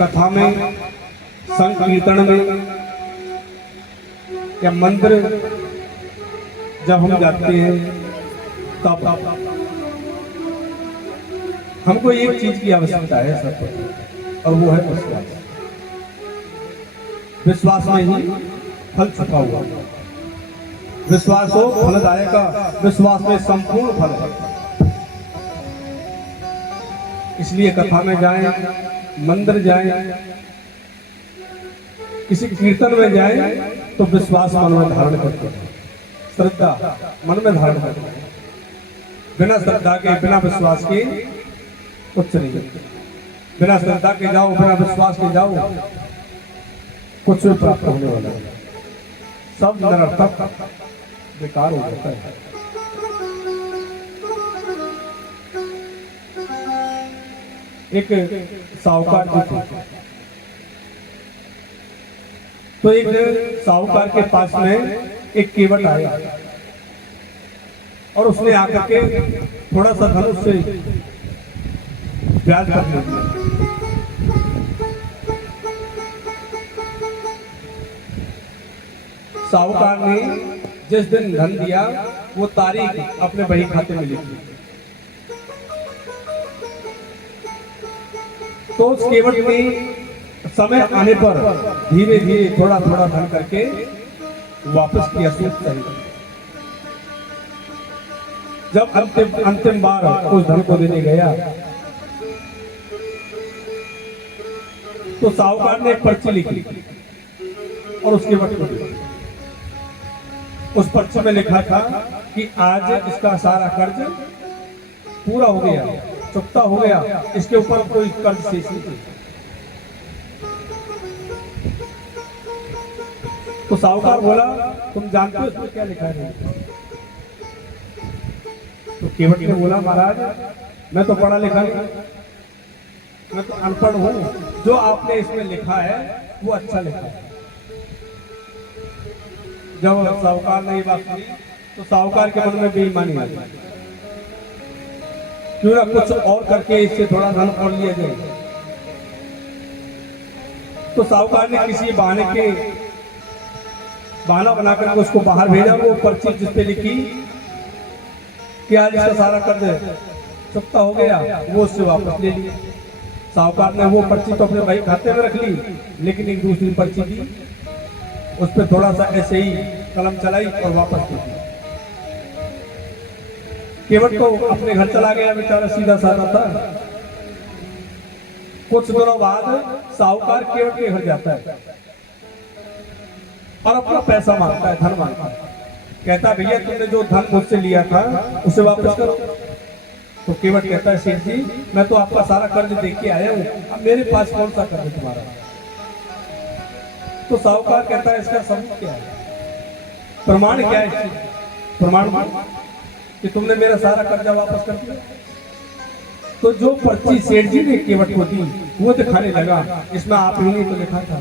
कथा में, संकीर्तन में या मंदिर जब हम जाते हैं तब हमको एक चीज की आवश्यकता है सब, और वो है विश्वास। विश्वास में ही फल छुपा हुआ। विश्वास हो फलदायक, विश्वास में संपूर्ण फल है। इसलिए कथा में जाएं, मंदिर जाएं, किसी कीर्तन में जाएं तो विश्वास मन में धारण करते हैं, श्रद्धा मन में धारण करते हैं। बिना श्रद्धा के, बिना विश्वास के कुछ नहीं। बिना श्रद्धा के जाओ, बिना विश्वास के जाओ, कुछ भी प्राप्त होने वाला है। सब निरर्थक बेकार हो जाता है। एक साहूकार जी थे, तो एक साहूकार के पास में एक केवट आया और उसने आकर के थोड़ा सा धनुष से ब्याज कर लिया। साहूकार ने जिस दिन धन दिया वो तारीख अपने बही खाते में लिखी। तो उस केवट ने समय आने पर धीरे धीरे थोड़ा थोड़ा धन करके वापस किया सूद सहित। जब अंतिम बार उस धन को देने गया तो साहूकार ने एक पर्ची लिखी और उसके केवट को दी। उस पर्ची में लिखा था कि आज इसका सारा कर्ज पूरा हो गया, चुकता हो गया, इसके ऊपर कोई कर्ज शेष नहीं। तो साहूकार बोला, तुम जानते हो इसमें क्या लिखा है? तो केवट ने बोला, महाराज मैं तो पढ़ा लिखा नहीं, मैं तो अनपढ़ हूं, जो आपने इसमें लिखा है वो अच्छा लिखा है। जब साहूकार ने ये बात सुनी तो साहूकार के मन में बेईमानी आई, क्यों ना कुछ और करके इससे थोड़ा धन और लिया जाए। तो साहूकार ने किसी बहाना बनाकर उसको बाहर भेजा। वो पर्ची जिस पे लिखी कि आज इसका सारा कर्ज चुकता हो गया, वो उससे वापस ले लिया। साहूकार ने वो पर्ची तो अपने भाई खाते में रख ली, लेकिन एक दूसरी पर्ची दी, उस पर थोड़ा सा ऐसे ही कलम चलाई और वापस दे दी। केवट तो अपने घर चला गया, बेचारा सीधा साधा था। कुछ दिनों बाद साहूकार केवट के घर जाता है और अपना पैसा मांगता है, धन मांगता है। कहता, भैया तुमने जो धन मुझसे लिया था उसे वापस करो। तो केवट कहता है, सेठ जी मैं तो आपका सारा कर्ज दे के आया हूं, अब मेरे पास कौन सा कर्ज तुम्हारा? तो साहूकार कहता है, इसका सबूत क्या है, प्रमाण क्या है? प्रमाण कि तुमने मेरा सारा कर्जा वापस कर दिया। तो जो पर्ची सेठ जी ने केवट को दी वो दिखाने लगा, इसमें आप ही ने तो लिखा था,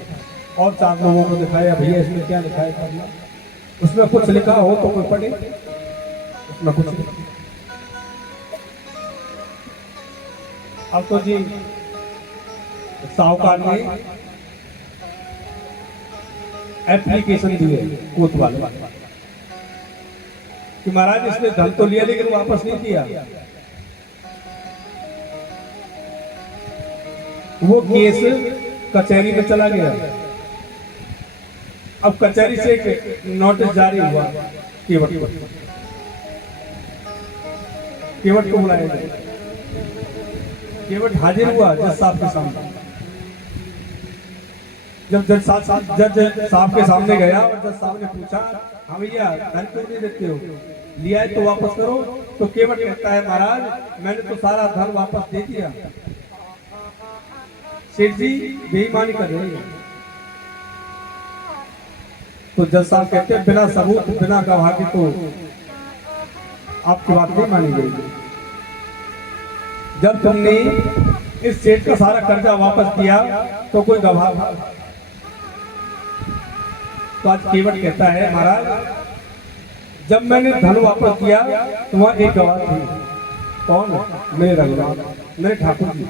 और 4 लोगों को दिखाया, भैया इसमें क्या लिखा है? उसमें कुछ लिखा हो तो कोई पढ़े, उसमें कुछ लिखा। अब तो जी साहूकार ने एप्लीकेशन दी है कोतवाल कि महाराज इसने धन तो लिया लेकिन वापस नहीं किया। वो केस कचहरी में चला गया। अब कचहरी से एक नोटिस जारी हुआ केवट को बुलाया गया। केवट हाजिर हुआ जज साहब के सामने। जब जज साहब के सामने गया और जज साहब ने पूछा, हाँ भैया धन क्यों नहीं देते हो, लिया है तो वापस करो। तो केवट कहता है, महाराज मैंने तो सारा धन वापस दे दिया। सेठ जी बेईमानी कर रहे हैं। तो जज साहब कहते हैं, बिना सबूत बिना गवाह के तो आपकी बात नहीं मानी गई। जब तुमने इस सेठ का सारा कर्जा वापस किया तो कोई गवाह था? तो आज केवट कहता है, महाराज जब मैंने धन वापस किया तो वहां एक गवाह थी। कौन? मेरे रघुनाथ, मेरे ठाकुर जी।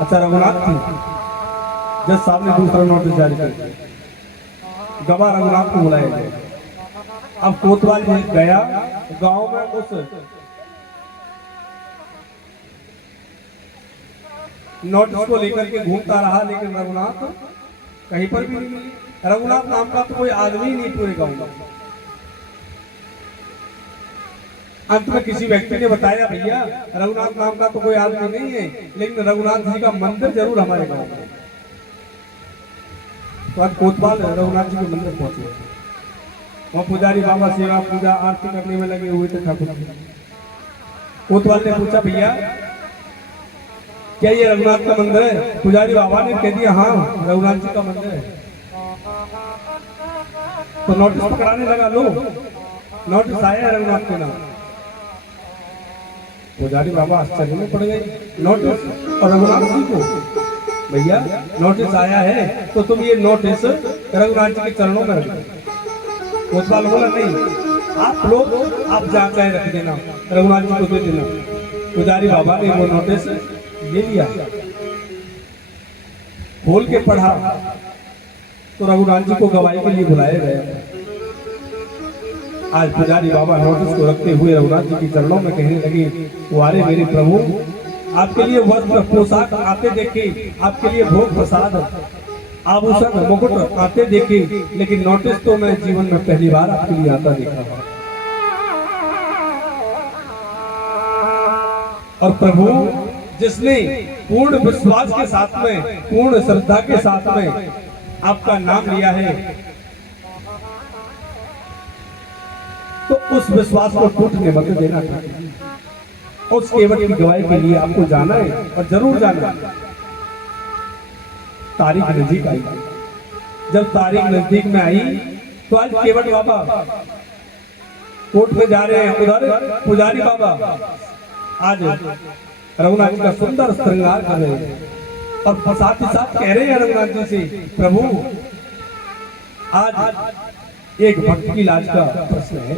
अच्छा रघुनाथ थी, जज साहब ने दूसरा नोटिस जारी कर दिया, गवाह रघुनाथ को बुलाया गया। अब कोतवाल गया गांव में, उस नोटिस को लेकर के घूमता रहा, लेकिन रघुनाथ कहीं पर भी नहीं मिले। रघुनाथ नाम का तो कोई आदमी नहीं पूरे गांव में। अंत में किसी व्यक्ति ने बताया, भैया रघुनाथ नाम का तो कोई आदमी नहीं है, लेकिन रघुनाथ जी का मंदिर जरूर हमारे गांव में। तो आज कोतवाल रघुनाथ जी के मंदिर पहुंचे, वहाँ पुजारी बाबा सेवा पूजा आरती करने में लगे हुए थे ठाकुर जी। कोतवाल ने पूछा, भैया क्या ये रघुनाथ का मंदिर है? पुजारी बाबा ने कह दिया, हाँ रघुनाथ जी का मंदिर है। तो नोटिस पकड़ाने लगा, लो नोटिस आया है रघुनाथ के नाम। पुजारी बाबा आश्चर्य में पड़ गए, नोटिस और रघुनाथ जी को? भैया नोटिस आया है तो तुम ये नोटिस रघुनाथ जी के चरणों में रखो। कोतवाल बोला, नहीं आप लोग आप जहाँ चाहे रख देना, रघुनाथ जी को दे देना। पुजारी बाबा ने वो नोटिस ले लिया, खोल के पढ़ा तो रघुनाथ जी को गवाही के लिए बुलाया गया। आज पुजारी बाबा नोटिस को रखते हुए रघुनाथ जी के चरणों में कहने लगे, वारे मेरे प्रभु, आपके लिए वस्त्र पोशाक आते देखे, आपके लिए भोग प्रसाद आभूषण मुकुट आते देखे, लेकिन नोटिस तो मैं जीवन में पहली बार आपके लिए आता देखा। और प्रभु जिसने पूर्ण विश्वास के साथ में, पूर्ण श्रद्धा के साथ में आपका नाम लिया है, तो उस विश्वास को टूटने मत देना था। उस केवट की गवाही के लिए आपको जाना है और जरूर जाना है। तारीख नजदीक आई, जब तारीख नजदीक में आई तो आज केवट बाबा कोर्ट में जा रहे हैं, उधर पुजारी बाबा आज रघुनाथ जी का सुंदर श्रृंगार कर रहे हैं और साथ ही साथ कह रहे हैं रघुनाथ जी से, प्रभु आज एक भक्त की लाज का प्रश्न है,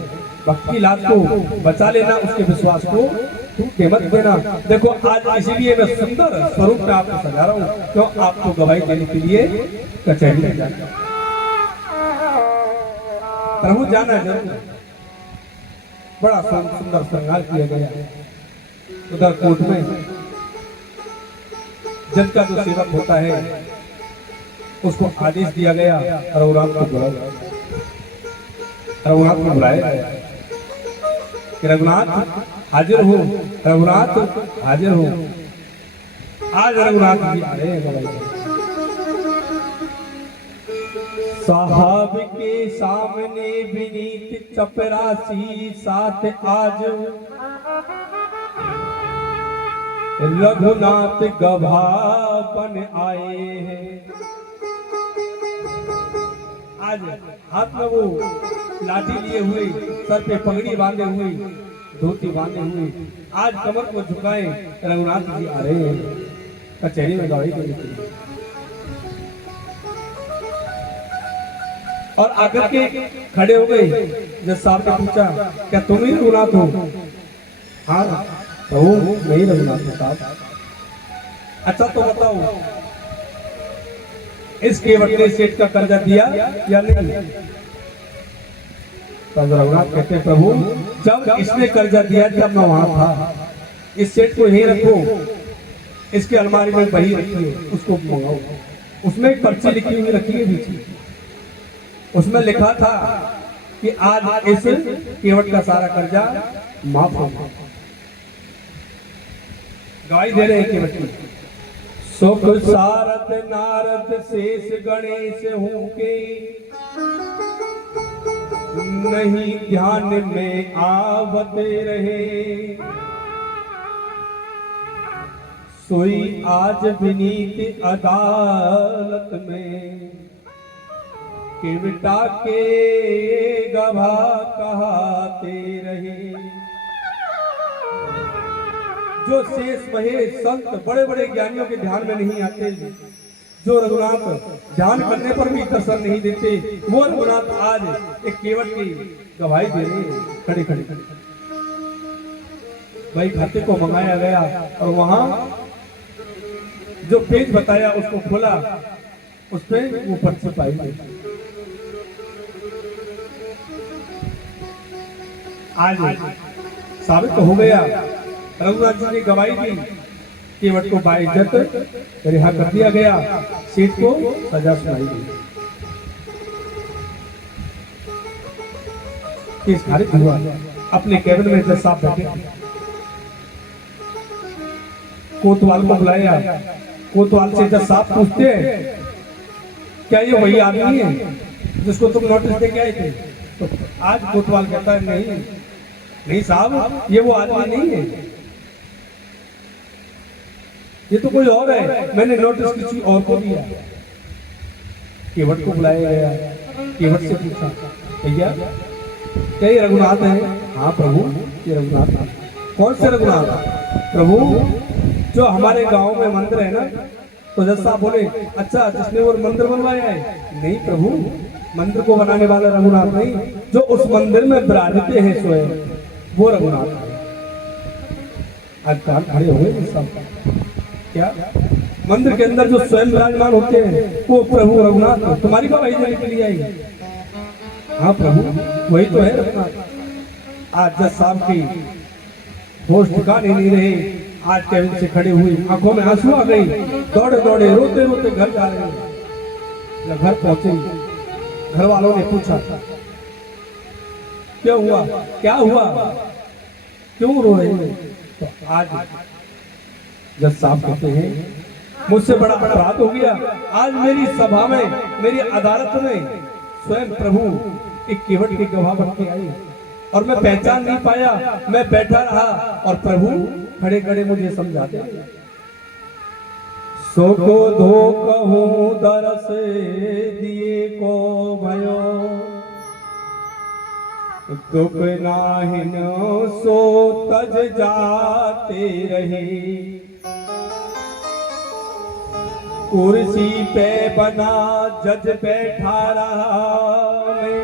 भक्त की लाज को बचा लेना, उसके विश्वास को तू मत देना। देखो आज इसीलिए मैं सुंदर स्वरूप में आपको सजा रहा हूँ, क्यों आपको गवाही देने के लिए कचहरी में जाना। प्रभु जाना जरूर। बड़ा सुंदर श्रृंगार किया गया। उधर कोर्ट में जज का जो सेवक होता है उसको आदेश दिया गया, रघुनाथ को बुलाया। रघुनाथ को बुलाया गया कि रघुनाथ हाजिर हो, रघुनाथ हाजिर हो। आज रघुनाथ जी आ रहे हैं। साहब के सामने विनीत चपरासी साथ आज रघुनाथ गवाह बन आए हैं। आज हाथ में वो लाठी लिए हुए, सर पे पगड़ी बांधे हुए, धोती बांधे हुए, आज कमर को झुकाए रघुनाथ जी आ रहे हैं कचहरी में गवाही देने के लिए। और आकर के खड़े हो गए। जज साहब ने पूछा, क्या तुम ही रघुनाथ हो? हाँ प्रभु मैं ही रघुनाथ हूँ साहब। अच्छा तो बताओ इस केवट ने सेठ का कर्जा दिया या नहीं? तब रघुनाथ कहते हैं, प्रभु जब इसने कर्जा दिया जब मैं वहां था, इस सेठ को यहीं रखो, इसके अलमारी में बही रखिए, उसको मंगाओ। उसमें एक पर्ची लिखी हुई रखी है पीछे, उसमें लिखा था कि आज इस केवट का सारा कर्जा माफ होगा। गवाही दे रहे हैं केवट की। सुख सारथ नारद शेष गणेश हूँ के, नहीं ध्यान में आवते रहे। सोई आज विनीत अदालत में, केवटा के गवाह कहते रहे। जो शेष महेश संत बड़े बड़े ज्ञानियों के ध्यान में नहीं आते, जो रघुनाथ ध्यान करने पर भी दर्शन नहीं देते, वो रघुनाथ आज एक केवट की गवाही दे रहे खड़े खड़े। भाई खाते को मंगाया गया और वहां जो पेज बताया उसको खोला, उस पे वो पर्ची पाई गई। आज साबित तो हो गया, रघुनाथ जी ने गवाही दी, केवट को बाइज्जत रिहा कर दिया गया, सेठ को सजा सुनाई गई, केस खारिज हुआ। अपने कैबिन में जज साहब बैठे, कोतवाल को बुलाया। कोतवाल से जज साहब पूछते हैं, क्या ये वही आदमी है जिसको तुम नोटिस दे के आए थे? तो आज कोतवाल कहता है, नहीं साहब, ये वो आदमी नहीं है, ये तो कोई और है, मैंने नोटिस किसी और को दिया। केवट को बुलाया गया, केवट से पूछा, भैया क्या ये रघुनाथ है? हाँ प्रभु, ये रघुनाथ है। कौन से रघुनाथ? प्रभु जो हमारे गांव में मंदिर है ना। तो जज साहब बोले, अच्छा जिसने वो मंदिर बनवाया है? नहीं प्रभु, मंदिर को बनाने वाला रघुनाथ नहीं, जो उस मंदिर में विराजते हैं स्वयं, वो रघुनाथ है। आज कान खड़े हो गए सब। क्या मंदिर के अंदर जो स्वयं विराजमान होते हैं वो प्रभु रघुनाथ तुम्हारी गवाही देने के लिए आई? हाँ प्रभु, वही तो है रघुनाथ। आज जज साहब की होश ठिकाने नहीं रहे, आज कैबिन से खड़े हुए, आंखों में आंसू आ गई, दौड़े दौड़े रोते रोते घर जा रहे हैं। जब घर पहुंचे, घर वालों ने पूछा, क्या हुआ, क्या हुआ, क्यों रो रहे हैं? तो आज जज साहब कहते हैं, मुझसे बड़ा अपराध हो गया। आज मेरी सभा में, मेरी अदालत में स्वयं प्रभु एक केवट की गवाह बन के आई और मैं पहचान नहीं पाया। मैं बैठा रहा और प्रभु खड़े खड़े मुझे समझाते रहे। सो को धो कहूं दरस दिए को भयो, दुख नाहिन सो तज जाते रहे। कुर्सी पे बना जज बैठा रहा मैं,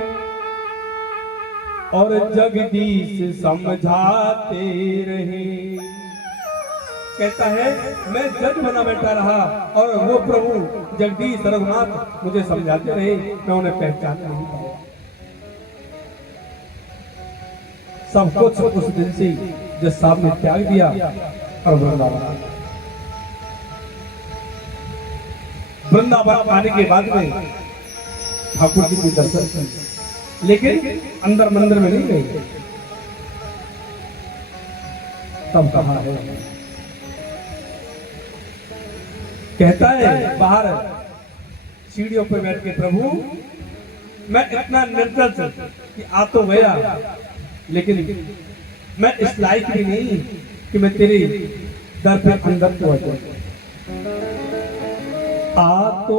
और जगदीश समझाते रहे। कहता है मैं जज बना बैठा रहा और वो प्रभु जगदीश रघुनाथ मुझे समझाते रहे, मैं उन्हें पहचान नहीं पाया। सब कुछ उस दिन से जज साहब ने त्याग दिया और वृंदावन आने के बाद में ठाकुर जी के दर्शन किए, लेकिन अंदर मंदिर में नहीं गए। तब कहा है, कहता है बाहर सीढ़ियों पे बैठ के, प्रभु मैं इतना निर्दय कि आ तो गया, लेकिन मैं इस लायक भी नहीं कि मैं तेरे दर पे अंदर तो आ जाऊं। आ तो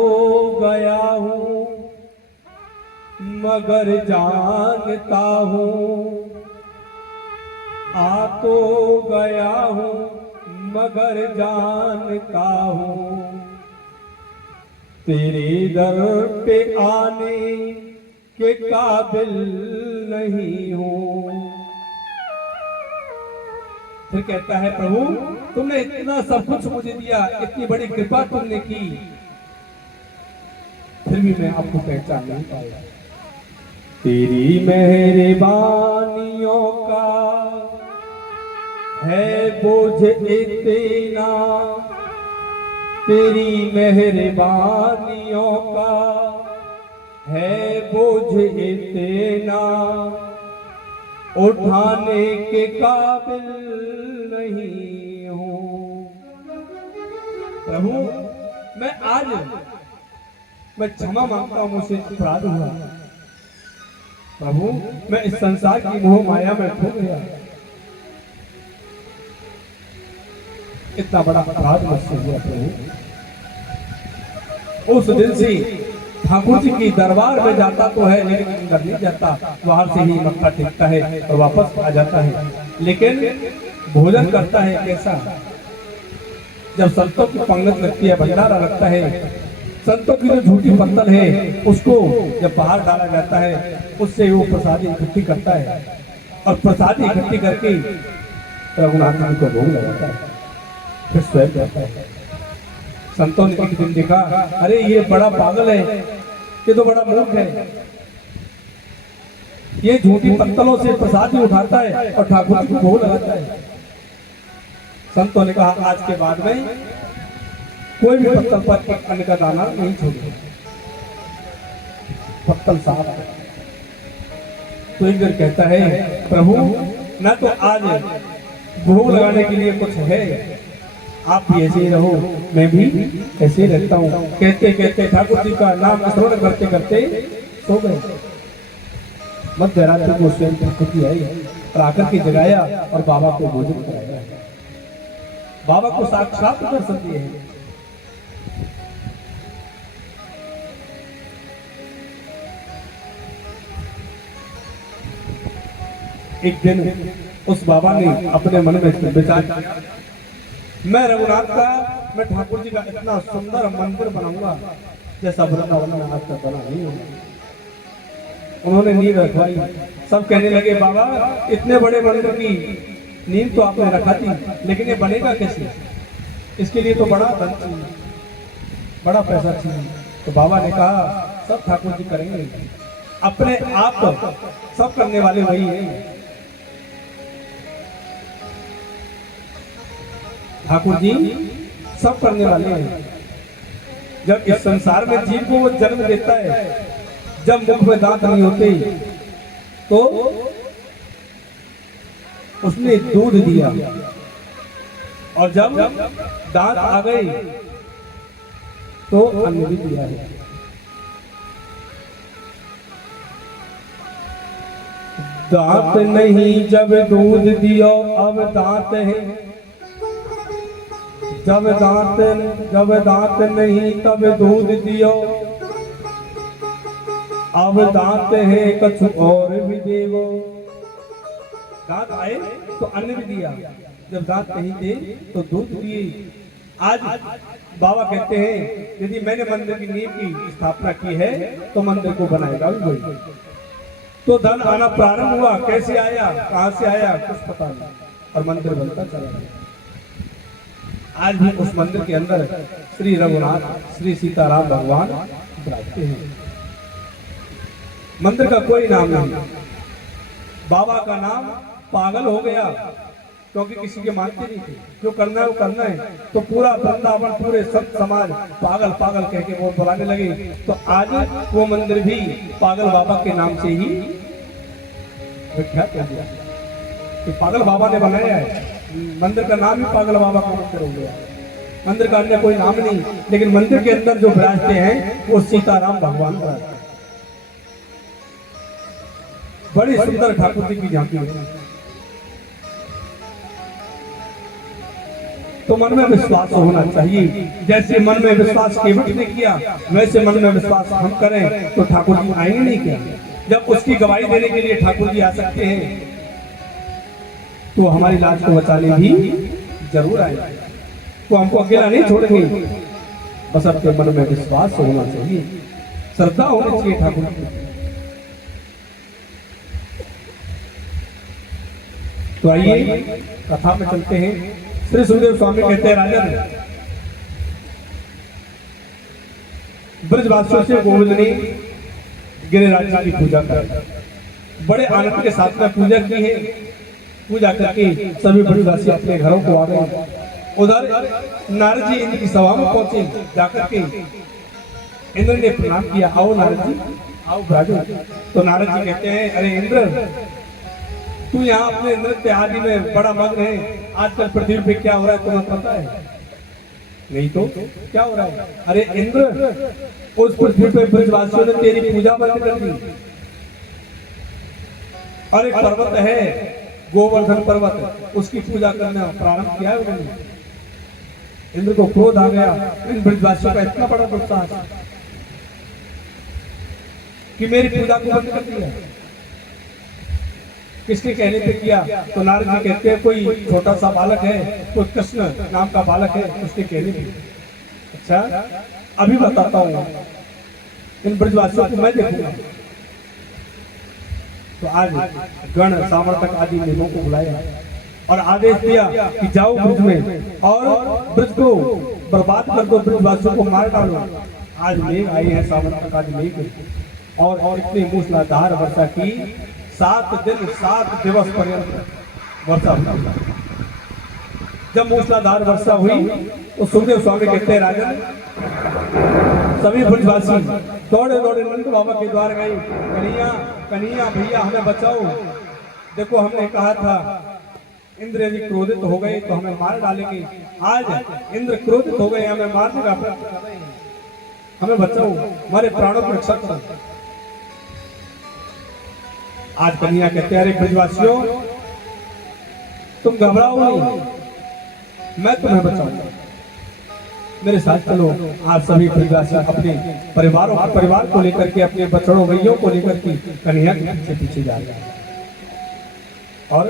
गया हूं मगर जानता हूं, आ तो गया हूं मगर जानता हूं, तेरे दर पे आने के काबिल नहीं हूं। फिर कहता है, प्रभु तुमने इतना सब कुछ मुझे दिया, इतनी बड़ी कृपा तुमने की, फिर भी मैं आपको पहचान नहीं पाया। तेरी मेहरबानियों का है बोझ इतना, तेरी मेहरबानियों का है बोझ इतना, उठाने के काबिल नहीं हूं। प्रभु मैं क्षमा मांगता हूं, मुझसे अपराध हुआ। प्रभु मैं इस संसार की मोह माया में खो गया, इतना बड़ा अपराध मुझसे हुआ। प्रभु उस दिन से ठाकुर जी की दरबार में जाता तो है, लेकिन अंदर नहीं जाता, बाहर से ही मत्था टेकता है और वापस आ जाता है। लेकिन भोजन करता है कैसा? जब संतों की पंगत लगती है, भंडारा लगता है, संतों की जो झूठी पत्तल है उसको जब बाहर डाला जाता है, उससे वो प्रसादी इकट्ठी करता है और प्रसादी इकट्ठी करके रघुनाथ जी को भोग लगाता है, फिर स्वयं करता है। संतों ने एक दिन देखा, अरे ये बड़ा पागल है, ये तो बड़ा मूर्ख है, ये झूठी पत्तलों से प्रसाद ही उठाता है और ठाकुर जी को भोग लगाता है। संतों ने कहा, आज के बाद में कोई भी पत्तल पर एक अन्न का दाना नहीं छोड़ेगा, पत्तल साफ है। तो एक दिन कहता है, प्रभु न तो आज भोग लगाने के लिए कुछ है, आप भी ऐसे ही रहो, मैं भी ऐसे ही रहता हूँ। कहते कहते ठाकुर जी का नाम स्मरण करते करते सो गए। मध्य रात्रि को स्वयं ठाकुर जी आई और आकर के जगाया और बाबा को भोजन कराया। बाबा को साक्षात दर्शन दिए हैं। एक दिन उस बाबा ने अपने मन में विचार किया, मैं रघुनाथ का, मैं ठाकुर जी का इतना सुंदर मंदिर बनाऊंगा जैसा वृंदावन में आज तक बना नहीं होगा। उन्होंने नींव रखवाई। सब कहने लगे, बाबा इतने बड़े मंदिर की नींव तो आपने रखा थी, लेकिन ये बनेगा कैसे? इसके लिए तो बड़ा धन चाहिए, बड़ा पैसा चाहिए। तो बाबा ने कहा, सब ठाकुर जी करेंगे, अपने आप सब करने वाले वही हैं। ठाकुर जी सब करने वाले हैं। जब इस संसार में जीव को वो जन्म देता है, जब मुख में दांत नहीं होते तो उसने दूध दिया, और जब दांत आ गए तो अन्न भी दिया है। दांत नहीं जब दूध दियो, अब दांत है। जब दांत नहीं तब दूध दियो, अब दांत है कछु और भी देवो। दांत आए तो अन्न भी दिया, जब दांत नहीं थे तो दूध दिए। आज बाबा कहते हैं, यदि मैंने मंदिर की नींव की स्थापना की है तो मंदिर को बनाएगा भी वही। तो धन आना प्रारंभ हुआ, कैसे आया, कहां से आया, कुछ पता नहीं, और मंदिर बनता चला गया। आज भी उस मंदिर के अंदर श्री रघुनाथ, श्री सीताराम भगवान विराजते हैं। मंदिर का कोई नाम नहीं। बाबा का नाम पागल हो गया, क्योंकि किसी के मानते नहीं थे। जो करना है वो करना है, तो पूरा वृंदावन, पूरे सब समाज पागल पागल कह के वो बुलाने लगे। तो आज वो मंदिर भी पागल बाबा के नाम से ही विख्यात हो गया। तो पागल बाबा ने बनाया है, मंदिर का नाम ही पागल बाबा का मंदिर हो गया। मंदिर का अन्य कोई नाम नहीं, लेकिन मंदिर के अंदर जो विराजते हैं वो सीताराम भगवान विराजते हैं। बड़ी सुंदर ठाकुर जी की झांकी है। तो मन में विश्वास होना चाहिए। जैसे मन में विश्वास केवट ने किया, वैसे मन में विश्वास हम करें तो ठाकुर जी आएंगे नहीं क्या? जब उसकी गवाही देने के लिए ठाकुर जी आ सकते हैं तो हमारी लाज को बचाने भी जरूर आएंगे। तो हमको अकेला नहीं छोड़ेंगे, बस अपने मन में विश्वास होना चाहिए, श्रद्धा होनी चाहिए ठाकुर जी। तो आइए कथा में चलते हैं। श्री सुखदेव स्वामी कहते हैं, राजन, ब्रजवासियों से गोविंद ने गिरिराज जी की पूजा कर, बड़े आनंद के साथ में पूजा की है। पूजा करके सभी ब्रजवासी अपने घरों को आ गए। उधर नारद जी इंद्र की सभा में पहुंचे। जाकर के इंद्र ने प्रणाम किया, आओ नारद जी, आओ ब्राजो। तो नारद जी कहते हैं, अरे इंद्र, तू यहाँ अपने नृत्य आदि में बड़ा मग्न है। आजकल पृथ्वी पे क्या हो रहा है तुम्हें पता है? नहीं तो क्या हो रहा है? अरे इंद्र, उस पृथ्वी पे ब्रजवासियों ने तेरी पूजा बंद कर दी। और एक पर्वत है, गोवर्धन पर्वत, उसकी पूजा करना प्रारंभ किया है उन्होंने। इंद्र को क्रोध आ गया। इन ब्रजवासियों का इतना बड़ा दुस्साहस कि मेरी पूजा को बंद कर दिया। किसके कहने पे किया? तो नारद जी कहते हैं, कोई छोटा सा बालक है, कोई कृष्ण नाम का बालक है, उसके कहने पे। अच्छा, अभी बताता हूँ, इन ब्रजवासियों को मैं देखूंगा। तो आज गण सामर्थक आदि लोगों को बुलाया और आदेश दिया कि जाओ ब्रज में और ब्रज को बर्बाद कर दो, ब्रजवासियों को मार डालो। आज मेघ आई है, सावन तक आज मेघ और इतनी मूसलाधार वर्षा की 7 दिन 7 दिवस पर्यंत वर्षा हुई। जब मूसलाधार वर्षा हुई तो सुखदेव स्वामी कहते हैं, राजन सभी ब्रजवासी दौड़े दौड़े नंद बाबा के द्वार गए, कन्हैया कन्हैया भैया हमें बचाओ, देखो हमने कहा था इंद्र यदि क्रोधित हो गए तो हमें मार डालेंगे, आज इंद्र क्रोधित हो गए, हमें मारने का प्रयत्न कर रहे हैं, हमें बचाओ, हमारे प्राणों की रक्षा करो। आज कन्हैया कहते हैं, अरे ब्रजवासियों तुम घबराओ नहीं, मैं तुम्हें बचाऊंगा, मेरे साथ चलो। आज सभी ब्रजवासी अपने परिवार को लेकर के, अपने बछड़ों गैयों को लेकर के कन्हैया के पीछे पीछे जा रहे हैं। और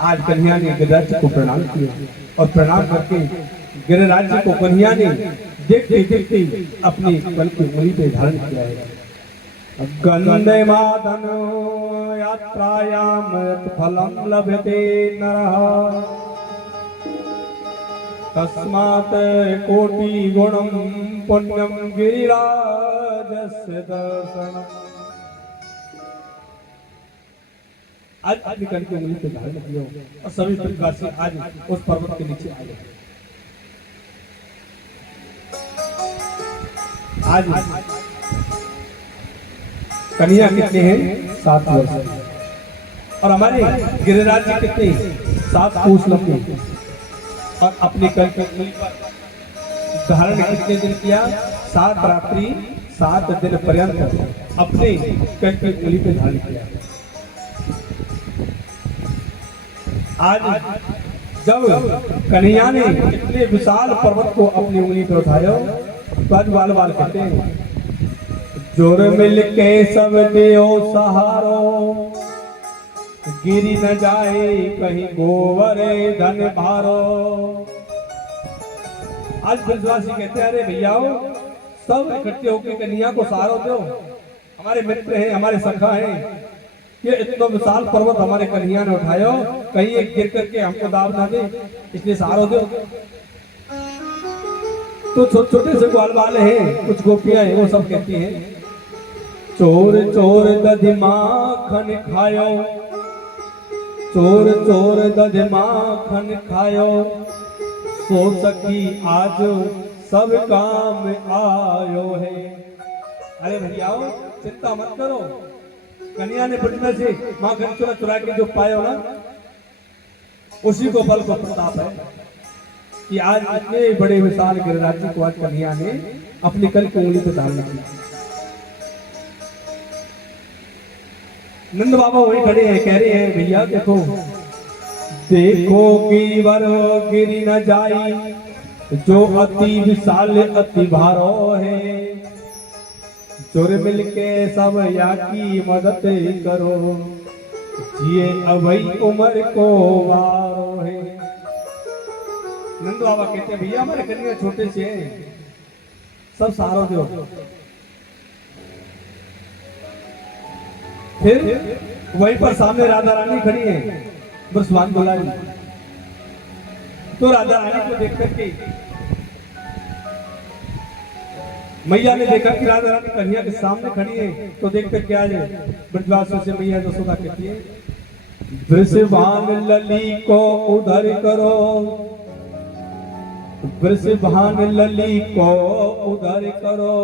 आज कन्हैया ने गिरिराज जी को प्रणाम किया और प्रणाम करके गिरिराज जी को कन्हैया ने देखते देखते अपनी कल की उंगली पे धारण किया है। गंधे मादन यात्रायाम फलम लभते नरः तस्मात् कोटि गुणम पुण्यम गिरिराजस्य दर्शनम्। आज अपनी कल की उंगली पे धारण किया और सभी ब्रजवासी आज उस पर्वत के नीचे आ गए। आज कन्हैया कितने हैं? 7 वर्ष और हमारे गिरिराज जी कितने? 7 कोस लंबे और अपने कल की उंगली पर धारण कितने दिन किया? 7 रात्रि 7 दिन पर्यंत अपने कल की उंगली पे धारण किया। आज जब कन्हैया ने इतने विशाल पर्वत को अपनी उंगली पर उठाया तो आज बाल बाल कहते हैं, जोर मिल के सब देओ सहारो, गिरी न जाए कहीं गोवरे धन भारो। आज ब्रजवासी कहते हैं, अरे भैया सब इकट्ठे होकर कन्हैया को सहारो दो, हमारे मित्र हैं, हमारे सखा हैं, ये इतना विशाल पर्वत हमारे कन्हैया ने उठाया, कहीं एक गिर करके हमको दाव ना दे, इसलिए सहारो दो। तो छोटे छोटे से ग्वाल वाले हैं, कुछ गोपियां हैं, वो सब कहती हैं, चोर चोर दधि माखन खायो, चोर चोर दधि माखन खायो, सो सखी आज सब काम आयो है। अरे भैया चिंता मत करो, कन्हैया ने बचपन से माखन चुरा चुरा के जो पायो ना, उसी को बल को प्रताप है कि आज इतने बड़े विशाल गिरिराज जी को आज कन्हैया ने अपनी कल की उंगली पे धारण किया। नंद बाबा वहीं खड़े हैं, कह रहे हैं, भैया देखो देखो गिवर गिरी न जाई, जो अति विशाल अति भारो है, चोर मिल के सब या की मदद करो, जिए अभई उम्र को वारो है। नंद बाबा कहते हैं, भैया हमारे कन्हैया छोटे से हैं, सब सहारो दो। फिर वहीं पर सामने राधा रानी खड़ी है, ब्रजवान बुलाई, तो राधा रानी को देख करके मैया ने देखा कि राधा रानी कन्हैया के सामने खड़ी है, तो देख कर क्या है, ब्रजवासियों से मैया यशोदा कहती है, वृषभान लली को उधर करो, वृषभान लली को उधर करो,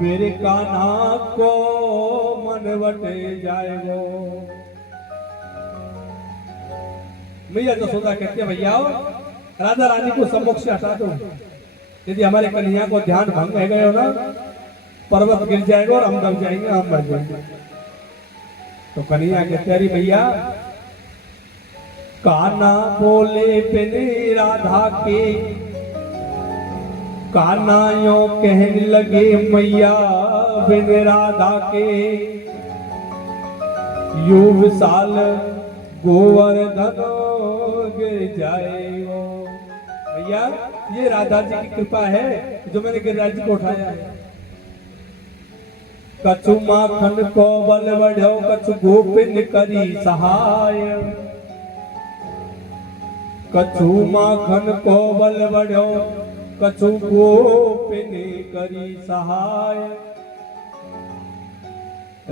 मेरे कान्हा को मन बटे जाएगो। मैया यशोदा कहती है, भैया राधा रानी को सम्मुख से हटा दो, यदि हमारे कन्हैया को ध्यान भंग रह गए हो ना, पर्वत गिर जाएगा और हम दब जाएंगे, हम मर जाएंगे। तो कन्हैया कहते, अरे भैया कान्हा बोले बिन राधा के, कान्हा यो कहने लगे मैया बिन राधा के, यू विशाल गोवर्धन गिर जाएगो। भैया ये राधा जी की कृपा है जो मैंने गिरिराज जी को उठाया है। कछु माखन को बल बढ़ो, कछु गोपिन करी सहाय, कछु माखन को बल बढ़ो कछु गोपिनी करी सहाय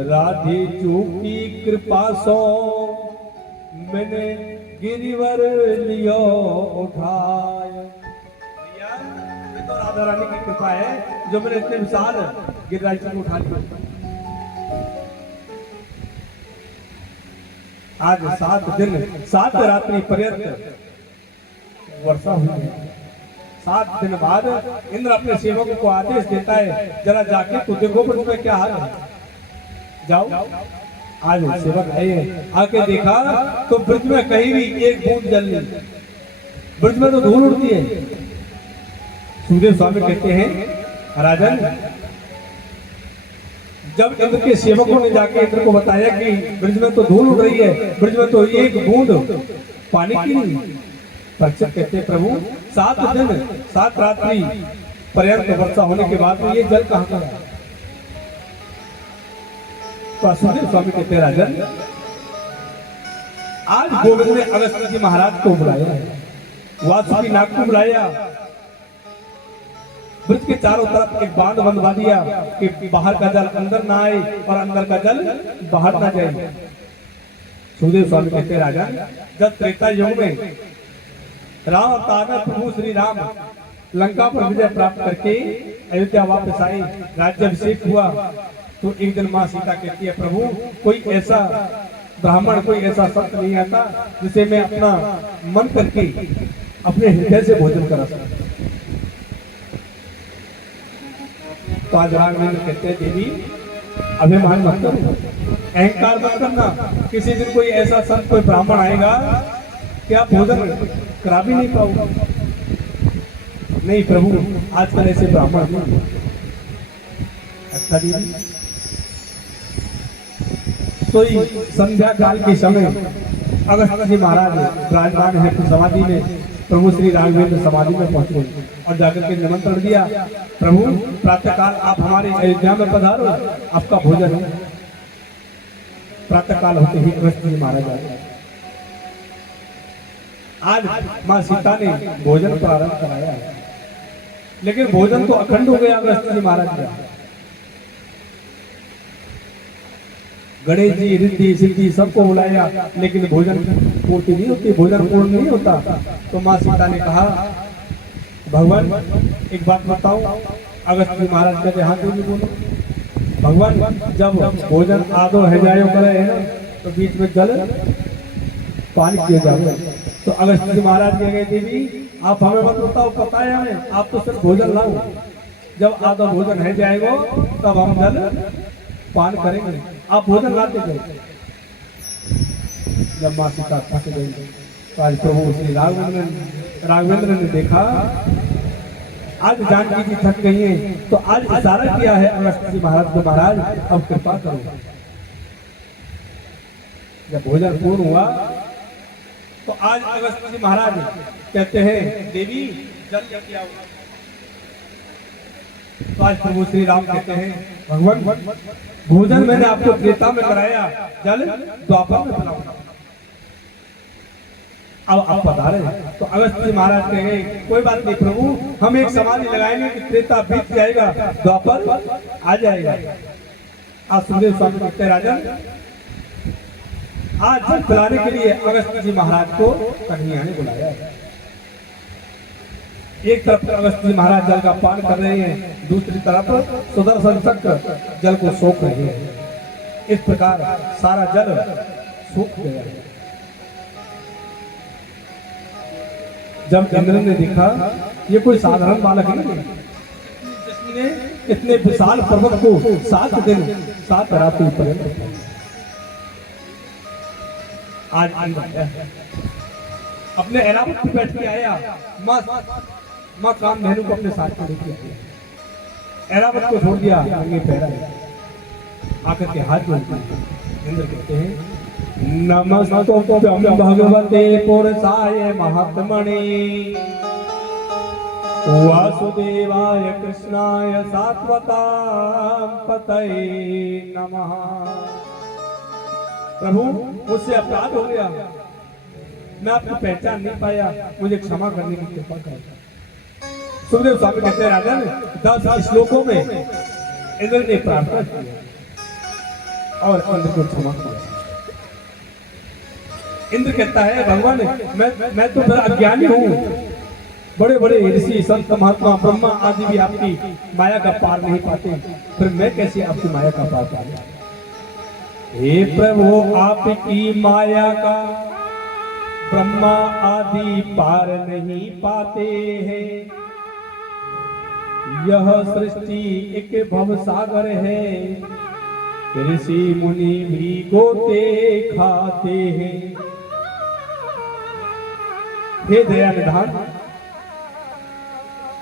राधे चूकी कृपा सो मैंने गिरिवर लियो उठाय। भैया ये तो राधा रानी की कृपा है जो मैंने इतने विशाल गिरिराज को उठा लिया। आज 7 दिन 7 रात्रि पर्यंत वर्षा हुई है। 7 दिन बाद इंद्र अपने सेवकों को आदेश देता है जरा जाके तो देखो ब्रज में क्या हाल है। जाओ। आज सेवक आए आके देखा तो ब्रज में कहीं भी एक बूंद जल नहीं। ब्रज में तो धूल उड़ती है। सुखदेव स्वामी कहते हैं राजन जब इंद्र के सेवकों ने जाके इंद्र को बताया कि ब्रज में तो धूल उड़ रही है, ब्रज में तो एक बूंद पानी की नहीं। परीक्षित कहते प्रभु 7 दिन 7 रात्रि पर्यंत वर्षा होने के बाद ये जल कहां का है। तो सुखदेव स्वामी कहते राजन आज गोविंद ने अगस्त्य जी महाराज को बुलाया है, वासुकी नाग को बुलाया, ब्रज के चारों तरफ एक बांध बंधवा दिया कि बाहर का जल अंदर ना आए और अंदर का जल बाहर ना जाए। सुखदेव स्वामी कहते राजा जब त्रेता युग में राम अवतार में प्रभु श्री राम लंका पर विजय प्राप्त करके अयोध्या वापस आए, राज्याभिषेक हुआ तो एक दिन माँ सीता कहती है प्रभु कोई ऐसा ब्राह्मण कोई ऐसा संत नहीं आता जिसे मैं अपना मन करके अपने हृदय से भोजन करा सकता। तो आज राघवेंद्र कहते हैं देवी अभिमान मत करो, अहंकार मत करना। किसी दिन कोई ऐसा संत कोई ब्राह्मण आएगा कि आप भोजन करा भी नहीं पाओगे। नहीं प्रभु आजकल ऐसे ब्राह्मण नहीं। अच्छा दीदी तो संध्या काल के समय अगस्त्य जी महाराज विराजमान है समाधि में, प्रभु श्री राघवेंद्र समाधि में पहुंचे और जाकर के निमंत्रण दिया प्रभु प्रातःकाल आप हमारे अयोध्या में पधारो, आपका भोजन है। प्रातःकाल होते ही अगस्त्य जी महाराज आए। आज माँ सीता ने भोजन प्रारंभ कराया है, लेकिन भोजन तो अखंड हो गया अगस्त्य जी महाराज का। गणेश जी रिद्धि सिद्धि सबको बुलाया लेकिन भोजन पूर्ति नहीं होती, भोजन पूर्ण नहीं होता। तो माँ सीता ने कहा भगवान एक बात बताओ। अगस्त्य जी महाराज कहते हाथ देवी बोलो भगवान जब भोजन आदो है जायो करे है तो बीच में जल पानी किए जाओ। तो अगस्त्य जी महाराज कह गए देवी आप हमें मत बताओ, पता है हमें, आप तो सिर्फ भोजन लाओ, जब आधा भोजन है जाएगा तब हम जल पान करेंगे, आप भोजन लाते गए। जब माँ सीता थक गई तो आज प्रभु श्री राघवेंद्र ने देखा आज जानकी जी थक गई है तो आज इशारा किया है अगस्त्य जी महाराज को महाराज अब कृपा करो। जब भोजन पूर्ण हुआ तो आज अगस्त्य जी महाराज कहते हैं देवी जल लेके आओ। तो आज प्रभु श्री राम कहते हैं भगवान भोजन मैंने आपको त्रेता में कराया, जल द्वापर में बनाऊंगा, अब आप बता रहे हैं। तो अगस्त्य जी महाराज कह गए कोई बात नहीं प्रभु हम एक समाधि लगाएंगे कि त्रेता बीत जाएगा द्वापर आ जाएगा। आज सुखदेव स्वामी कहते हैं राजन आज जल पिलाने के लिए अगस्त्य जी महाराज को कन्हैया ने बुलाया। एक तरफ अगस्त्य जी महाराज जल का पान कर रहे हैं, दूसरी तरफ सुदर्शन चक्र जल को सोख रहे हैं। इस प्रकार सारा जल सूख गया। जब इंद्र ने देखा ये कोई साधारण बालक नहीं, जिसने इतने विशाल पर्वत को 7 दिन 7 रात्रि पर्यंत आज अपने ऐरावत पर बैठ के आया। माँ कामधेनु को अपने साथ में लेके आया, ऐरावत को छोड़ दिया, आगे पैरा आकर के हाथ जोड़ते हैं। इंद्र कहते हैं नमस्तुभ्यं भगवते पुरुषाय महात्मने वासुदेवाय कृष्णाय सात्वतां पतये नमः। प्रभु मुझसे अपराध हो गया, मैं आपको पहचान नहीं पाया, मुझे क्षमा करने की कृपा करें। सुखदेव स्वामी कहते हैं राजन, 10 श्लोकों में इंद्र ने प्रार्थना की और इंद्र को क्षमा किया। इंद्र कहता है भगवान मैं तो बड़ा अज्ञानी हूँ, बड़े बड़े ऋषि संत महात्मा ब्रह्मा आदि भी आपकी माया का पार नहीं पाते, फिर मैं कैसे आपकी माया का पार पाऊंगा। हे प्रभु आपकी माया का ब्रह्मा आदि पार नहीं पाते हैं, यह सृष्टि एक भव सागर है, ऋषि मुनि भी गोते खाते हैं। हे दया निधान,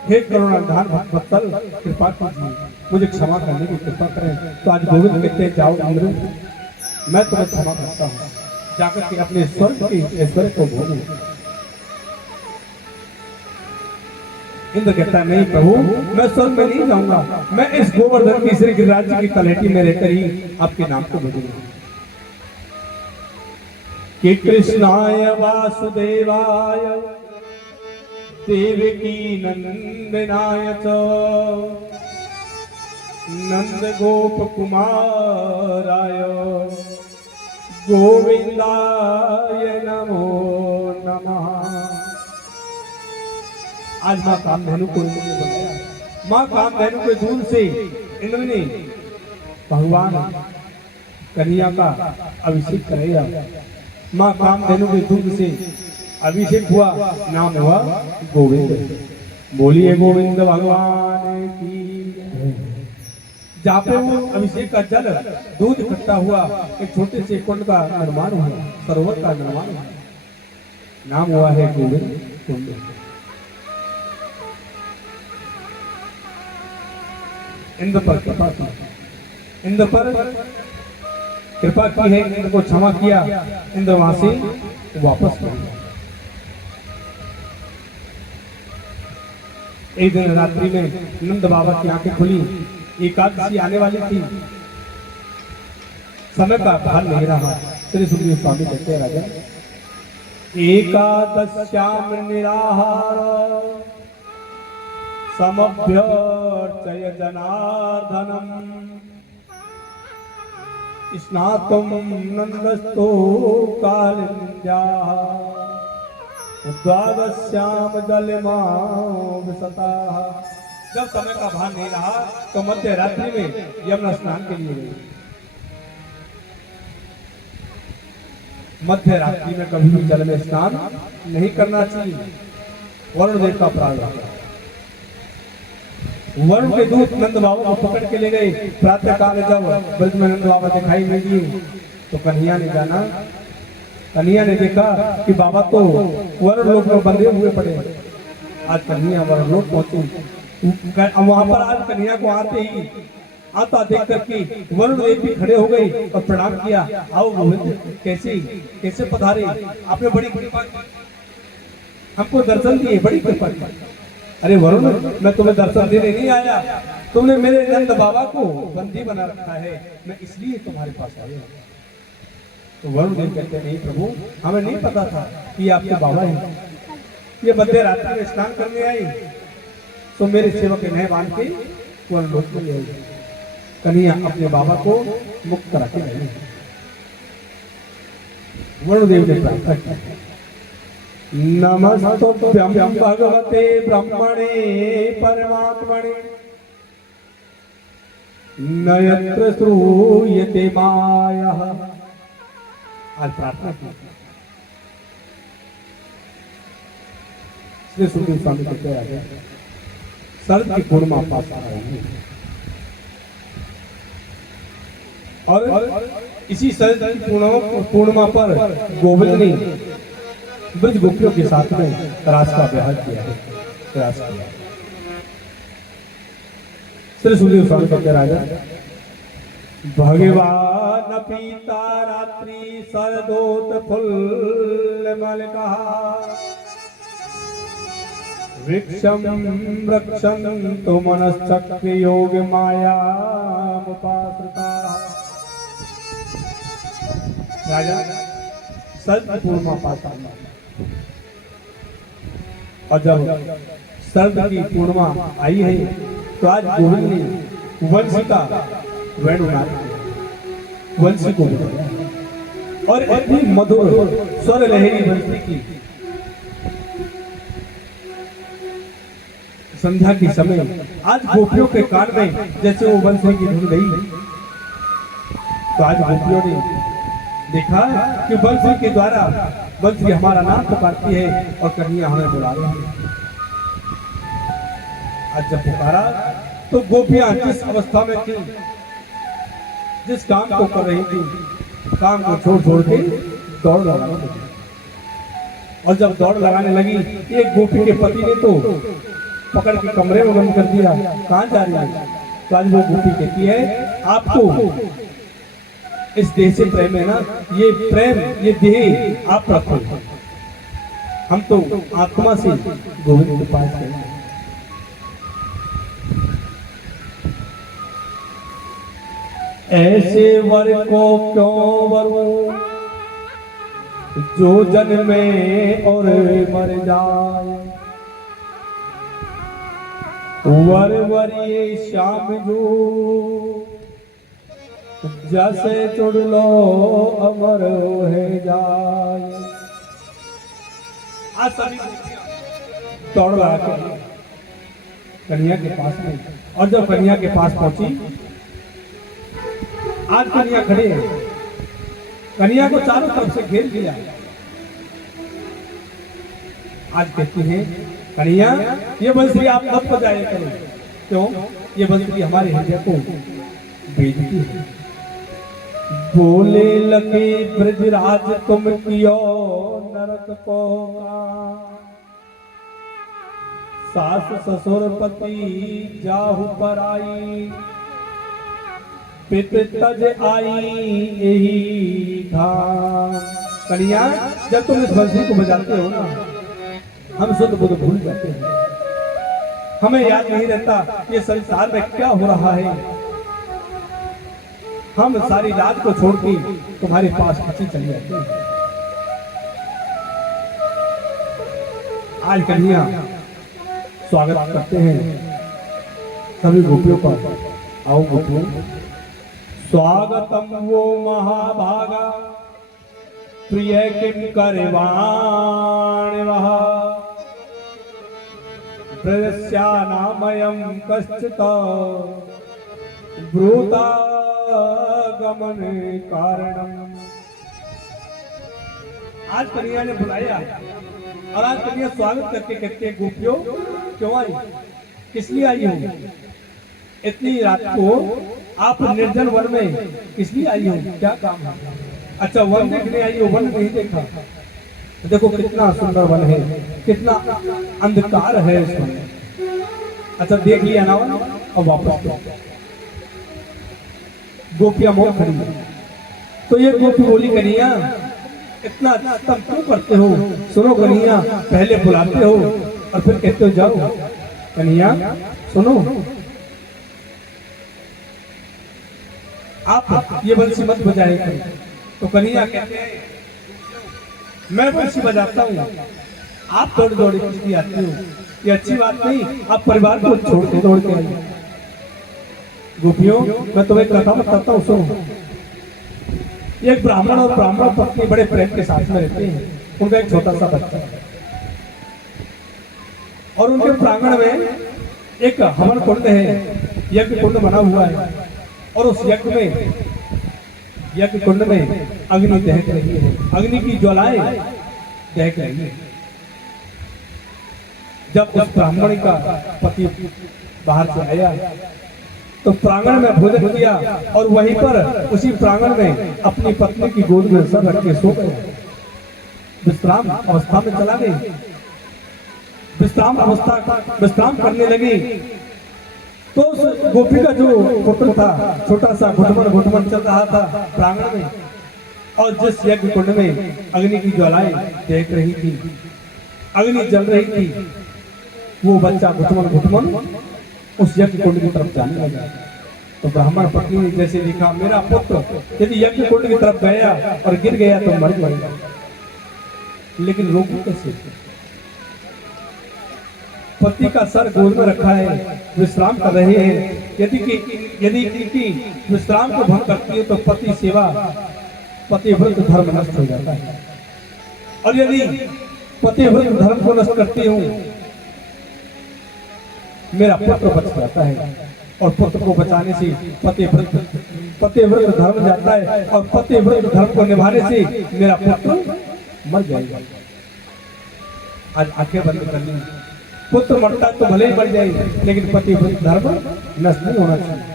हे करुणा निधान भक्तवत्सल, कृपा कीजिए, मुझे क्षमा करने की कृपा करें। तो आज गोविंद कहते हैं जाओ इंद्र, मैं तुम्हें क्षमा करता हूँ, जाकर के अपने स्वर्ग के ऐश्वर्य को भोगो। इंद्र कहता है नहीं प्रभु, मैं स्वर्ग में नहीं जाऊंगा, मैं इस गोवर्धन की श्री गिरिराज की तलहटी में रहकर ही आपके नाम को भजूंगा। कि कृष्णाय वासुदेवाय देवकी नंदनाय च नंद गोप कुमाराय गोविंदाय नमो नमः। आज माँ कामधेनु को इंद्र ने बनाया। माँ कामधेनु के दूध से इंद्र ने भगवान कन्हैया का अभिषेक कराया। माँ कामधेनु के दूध से अभिषेक हुआ, नाम हुआ गोविंद। बोलिए गोविंद भगवान की। जहाँ पे वो अभिषेक का जल दूध इकट्ठा हुआ, एक छोटे से कुंड का निर्माण हुआ, सरोवर का निर्माण हुआ, नाम हुआ है गोविंद कुंड। इंद्र पर कृपा की, इंद्र पर कृपा की है, इंद्र को क्षमा किया, इंद्र वहां से वापस कर गया। एक दिन रात्रि में नंद बाबा की आंखें खुली, एकादशी आने वाली थी, समय का भान नहीं रहा। श्री सुखदेव स्वामी कहते हैं राजन, एकादश्याम निराहार समभ्यर्चय जनार्दनम स्नातुम नंदस्तो कालिन्द्याः द्वादश्याम जलमावसताः। जब समय का भान नहीं रहा तो मध्य रात्रि में यमुना स्नान के लिए गए। मध्य रात्रि में कभी भी जल में स्नान नहीं करना चाहिए, वरुण देव का अपराध है। वरुण के दूत नंद बाबा को पकड़ के ले गए। प्रातः काल जब ब्रज में नंद बाबा दिखाई नहीं दिए तो कन्हैया ने जाना, कन्हैया ने देखा कि बाबा तो वरुण लोक में बंधे हुए पड़े। आज कन्हैया वरुण लोक पहुंची, वहां पर आज कन्हैया को आते ही आता देख करके वरुण देव भी खड़े हो गए और प्रणाम किया। आओ गोविंद, कैसे पधारे, आपने बड़ी कृपा हमको दर्शन दिए, बड़ी कृपा की। अरे वरुण, मैं तुम्हें दर्शन देने नहीं आया, तुमने मेरे नंद बाबा को बंदी बना रखा है, मैं इसलिए तुम्हारे पास आया। तो वरुण देव कहते नहीं प्रभु, हमें नहीं पता था कि आपके बाबा हैं, ये मध्य रात्रि में स्नान करने आई, तो मेरे सेवक इन्हें बांध के वरुण लोक में ले आई। कन्हैया अपने बाबा को मुक्त करा के लाए। वरुण देव ने प्रार्थना की, नमस्तुभ्यं भगवते ब्रह्मणे परमात्मने न यत्र श्रूयते मायाः। आज प्रार्थना की। श्री सुखदेव स्वामी कहते हैं शरद की पूर्णिमा पास आ रही है और इसी शरद की पूर्णिमा पर गोविंद ने ब्रज गोपियों के साथ में रास का विहार किया है। श्री सुखदेव स्वामी कहते राजा, भगवान पीता रात्रि सरदोत फुल मलका वृक्षम रक्षन्तु मनश्चक्र योग माया उपाश्रिता। राजा शरद पूर्णिमा पास और जब शरद की पूर्णिमा आई है तो आज गोविंद ने वंशी का वेणुनाद किया, वंशी को बजाया और इतनी मधुर स्वर लहरी वंशी की संध्या के समय आज गोपियों के कान में जैसे वो वंशी की धुन गई, तो आज गोपियों ने देखा कि वंशी के द्वारा वंशी हमारा नाम पुकारती है और कन्हैया हमें बुला रही है। आज जब पुकारा तो गोपियां जिस अवस्था में थी, जिस काम को कर रही थी, काम को छोड़ छोड़ के दौड़ लगाने लगी। और जब दौड़ लगाने लगी, एक गोपी के पति ने तो पकड़ के कमरे में बंद कर दिया, कहां जा रही है? तो आज वो गोपी कहती है आपको इस देह से प्रेम है ना, ये प्रेम ये देह आप रखो, हम तो आत्मा से गोविंद के पास हैं। ऐसे वर को क्यों वरूं जो जन्मे और मर जाए, वर वरिये श्याम जो जैसे चुड़ लो अमर है जाए। आज सभी दौड़ लगा के कन्हैया के पास में, और जब कन्हैया के पास पहुंची, आज कन्हैया खड़े हैं, कन्हैया को चारों तरफ से घेर दिया। आज कहती है कन्हैया ये बंसुरी आप मत बजाया करो, क्यों? ये बंसुरी हमारे हृदय को बेचती है। बोले लगे ब्रजराज तुम कियो नरक को, सास ससुर पति जाहु पर आई, पित तज आई यही धाम। कन्हैया जब तुम इस बंसुरी को बजाते हो ना, हम शुद्ध बुद्ध भूल जाते हैं, हमें याद नहीं रहता ये संसार में क्या हो रहा है। हम सारी रात को छोड़ के तुम्हारे पास खींची चली जाती है। आज कन्हैया स्वागत करते हैं सभी गोपियों का। आओ गोपियों, स्वागतम वो महाभागा प्रिय किम करवाण वह, प्रस्यानामयं कश्चित् ब्रूता गमन कारणम। आज कन्हैया ने बुलाया और आज कन्हैया स्वागत करके कहते हैं गोपियों क्यों आई, किस लिए आई हो? इतनी रात को आप निर्जन वन में किस लिए आई हो? क्या काम है? अच्छा वन देखने आई हो, वन नहीं देखा? देखो कितना सुंदर वन है, कितना अंधकार है इस वन में। अच्छा देख लिया ना वन, अब वापस गोपियां मोह खड़ी। तो ये गोपी बोली कन्हैया इतना तब क्यों करते हो? सुनो कन्हैया, पहले बुलाते हो और फिर कहते हो जाओ। कन्हैया सुनो, आप ये बंसी मत बजाए करो। तो कन्हैया कहते हैं मैं बंसी बजाता हूँ, आप दौड़ दौड़ के आती हो, ये अच्छी बात नहीं। आप परिवार को छोड़ के दौड़ के आई। गोपियों मैं तुम्हें कथा बताता हूँ, सुनो। एक ब्राह्मण और ब्राह्मण पत्नी बड़े प्रेम के साथ में रहते हैं। उनका एक छोटा सा बच्चा है और उनके प्रांगण में एक हवन कुंड है, यज्ञ कुंड बना हुआ है और उस यज्ञ कुंड में अग्नि दहक रही है, अग्नि की ज्वालाएं दहक रही है। जब उस ब्राह्मण का पति बाहर से आया तो प्रांगण में भोजन किया और वहीं पर उसी प्रांगण में अपनी पत्नी की गोद में सर रख के सो गया। विश्राम अवस्था में चला गई। विश्राम करने लगी तो उस गोपी का जो पुत्र था, छोटा सा घुटमन चल रहा था प्रांगण में, और जिस यज्ञ कुंड में अग्नि की ज्वालाएं देख रही थी, अग्नि जल रही थी, वो बच्चा घुटमन उस यज्ञ कुंड की तरफ जाने लगा। तो ब्राह्मण पत्नी ने जैसे देखा मेरा पुत्र यदि यज्ञ कुंड की तरफ गया और गिर गया तो मर जाएगा, लेकिन रोकू कैसे? पति का सर गोद में रखा है, विश्राम कर रहे हैं। यदि इनकी विश्राम को भंग करती है तो पति सेवा, पतिव्रत धर्म नष्ट हो जाता है। और यदि पतिव्रत धर्म को नष्ट करती हूँ, मेरा पुत्र बच जाता है, और पुत्र को बचाने से पतिव्रत धर्म जाता है, और पतिव्रत धर्म को निभाने से मेरा पुत्र मर जाएगा। आज आंखें बंद कर ली, पुत्र मरता तो भले ही मर जाए, लेकिन पतिव्रत धर्म नष्ट नहीं होना चाहिए।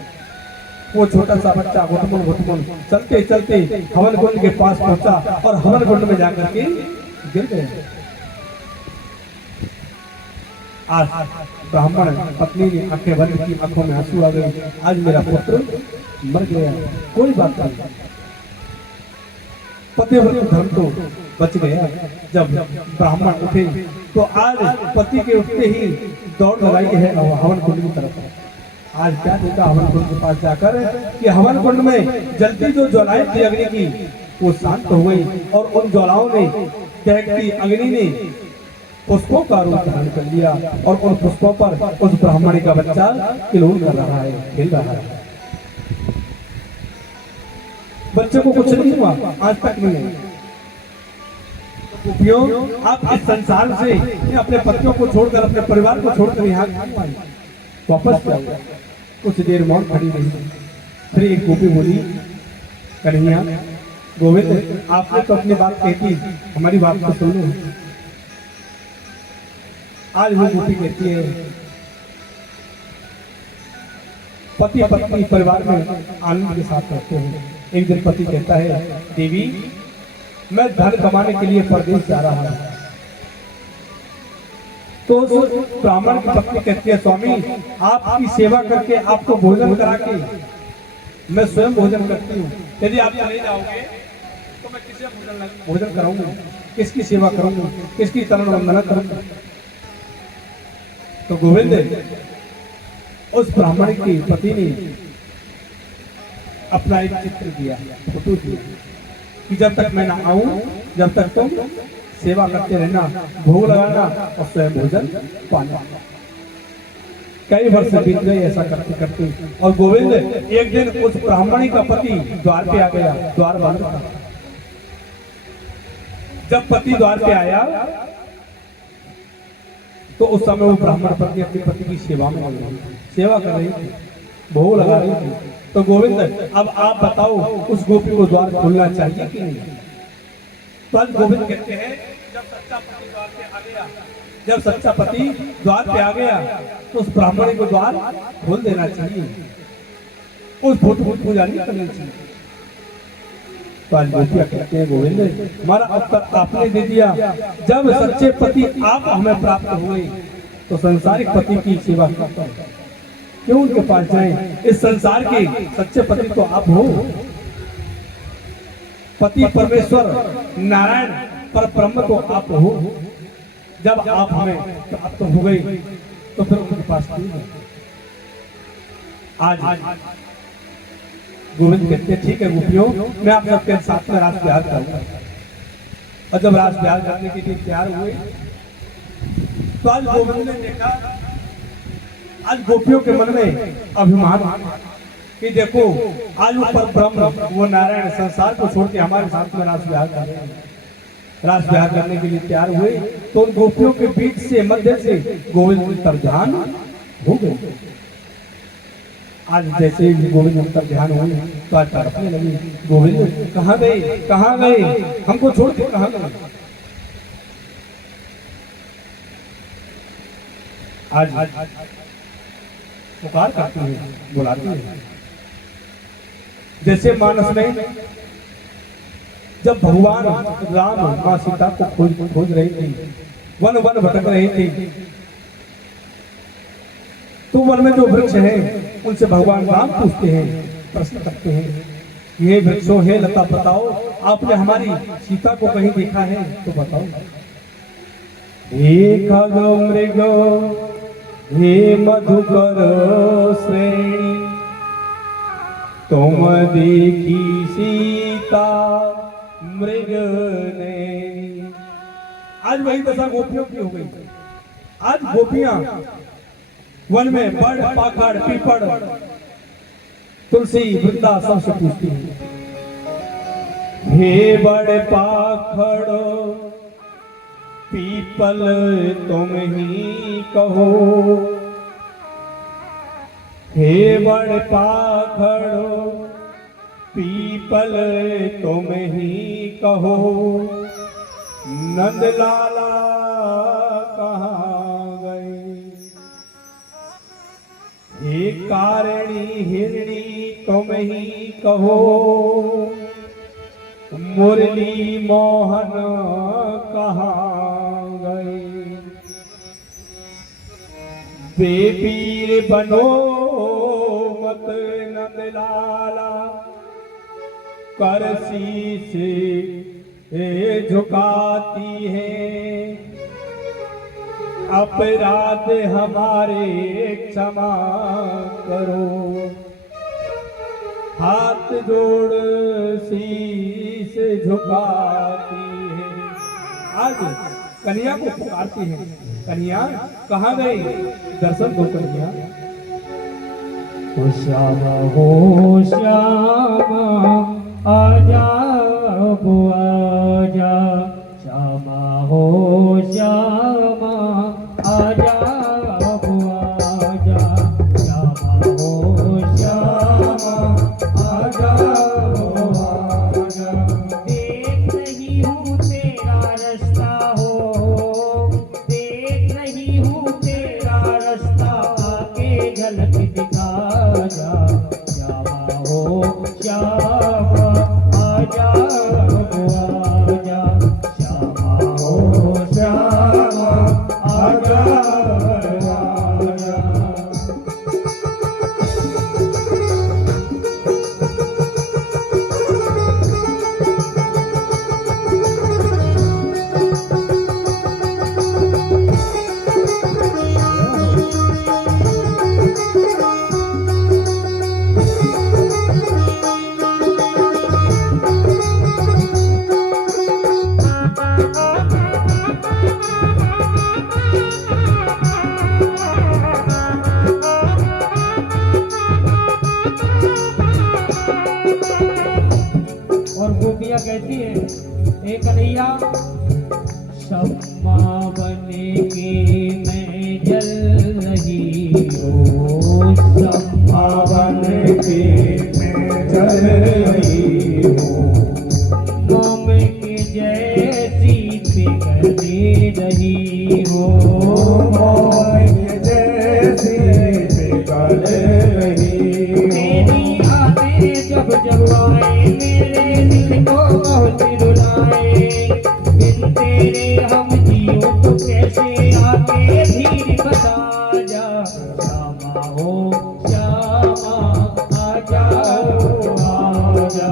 वो छोटा सा बच्चा घुटमुन चलते चलते हवन कुंड के पास पहुंचा और हवन कुंड में जाकर के गिर गए। आज ब्राह्मण पत्नी ने आंखें बंद की, आंखों में आंसू आ गए, आज मेरा पुत्र मर गया। कोई बात नहीं, पतिव्रत धर्म तो बच गया। जब ब्राह्मण उठे तो आज पति के उठते ही दौड़ लगाई है हवन कुंड की तरफ। आज क्या देखा हवन कुंड के पास जाकर कि हवन कुंड में जलती जो ज्वालाएं थी अग्नि की, वो शांत हो गई, और उन ज्वालाओं ने दहकती अग्नि ने पुष्पों का रूप धारण कर लिया, और उन पुष्पों पर उस ब्राह्मणी का बच्चा किलोल कर रहा है, खेल रहा है। बच्चे को कुछ नहीं हुआ, आज तक नहीं। उपयोग आप इस संसार से अपने पतियों को छोड़कर, अपने परिवार को छोड़कर यहाँ वापस जाओ। कुछ देर मौन खड़ी रही, फिर एक गोपी बोली, कन्हैया गोविंद, आपने तो अपनी बात कही थी, हमारी बात तो सुन लो। आज वो गोपी कहती है, पति पत्नी परिवार में आनंद के साथ रहते हैं। एक दिन पति कहता है, देवी मैं धन कमाने के लिए परदेश जा रहा हूं। तो उस ब्राह्मण की पत्नी कहती है, स्वामी आपकी सेवा करके, आपको भोजन करा के मैं स्वयं भोजन करती हूँ। यदि आप चले जाओगे तो मैं किसे भोजन कराऊंगी, किसकी सेवा करूंगी, किसकी चरण वंदना करूंगी। तो गोविंद उस ब्राह्मण की पति ने अपना एक चित्र दिया, फोटो दिया कि जब तक मैं ना आऊं, जब तक तुम सेवा करते रहना, भोग लगाना और स्वयं भोजन पाना। कई वर्ष बीत गए ऐसा करते करते, और गोविंद एक दिन उस ब्राह्मणी का पति द्वार पे आ गया, द्वार बंद था। जब पति द्वार पे आया तो उस समय वो ब्राह्मण पत्नी अपने पति की सेवा में लग रही थी, सेवा कर रही थी, भोग लगा रही थी। तो गोविंद अब आप बताओ, उस गोपी को द्वार खोलना चाहिए कि नहीं? तो आज गोविंद कहते हैं, जब सच्चा पति द्वार पे आ गया, जब सच्चा पति द्वार पे आ गया तो उस ब्राह्मणी को द्वार खोल देना चाहिए, उस फोटो को पूजा नहीं करनी चाहिए। तो आज गोपियां कहते हैं, गोविंद हमारा उत्तर आपने दे दिया। जब सच्चे पति आप हमें प्राप्त हुए तो संसारिक पति की सेवा करता है, क्यों उनके पास जाएं? इस संसार के सच्चे पति तो आप हो। पति परमेश्वर नारायण पर ब्रह्म तो आप हो। जब आप हमें प्राप्त हो गए तो फिर उनके पास क्यों है? आज गोविंद कहते हैं, ठीक है गोपियों, मैं आप सबके साथ में रास प्यार करूंगा। और जब रास प्यार करने के लिए तैयार हुए तो आज गोविंद ने देखा, आज गोपियों के मन में अभिमान कि देखो आज ऊपर ब्रह्म वो नारायण संसार को छोड़ के हमारे साथ में रास विहार कर रहे हैं। रास विहार करने के लिए तैयार हुए तो उन गोपियों के बीच से, मध्य से गोविंद अंतर ध्यान हो गए। आज जैसे ही गोविंद अंतर ध्यान हुए तो आज तड़पने लगी, गोविंद कहाँ गए, कहाँ गए, हमको छोड़ के कहाँ गए? आज पुकार करती है, बुलाती है। जैसे मानस में जब भगवान राम मां सीता को खोज रही थी, वन वन भटक रही थी, तो वन में जो वृक्ष है उनसे भगवान राम पूछते हैं, प्रश्न करते हैं, ये वृक्षों है लता बताओ, आपने हमारी सीता को कहीं देखा है तो बताओ। हे खगो मृगो हे मधुकर श्रेणी, तुम देखी सीता मृग ने। आज वही दशा गोपियों की हो गई। आज गोपियां वन में बड़ पाखड़ पीपड़ तुलसी वृंदा सबसे पूछती है, हे बड़ पाखड़ो पीपल तुम ही कहो, हे बड़ पाखड़ो पीपल तुम ही कहो, नंदलाला कहाँ गए, हे कारिणी हिरणी तुम ही कहो, मुरली मोहन कहाँ गए, बेबीर बनो मत नंदलाला, कर शीश झुकाती है, अपराध हमारे क्षमा करो, हाथ जोड़ शीश झुकाती है। आज कन्या को पुकारती है, कन्या कहाँ गई, दर्शन दो कन्या। हो श्यामा आजा वो आजा, श्यामा हो श्यामा आजा वो आजा, श्यामा हो श्यामा आजा वो आजा, देख रही हूँ तेरा रास्ता हो, देख रही हूँ तेरा रास्ता, आके झलक दिखा जा, श्यामा हो श्यामा आजा वो आजा, श्यामा हो श्यामा आजा वो आजा। और गोपियां कहती है, ए कन्हैया शम्मा बने के मैं जल रही हूँ, शम्मा बने के मैं जल रही हूँ, मोम के जैसी पिघल रही हूँ, मोम के जैसी पिघल रही हूँ, तेरी यादें जब जब आए मेरे दिल को बहुत रुलाए, बिन तेरे हम जियो तो कैसे, आके धीर बता जा, श्यामा हो श्यामा आजा आजा,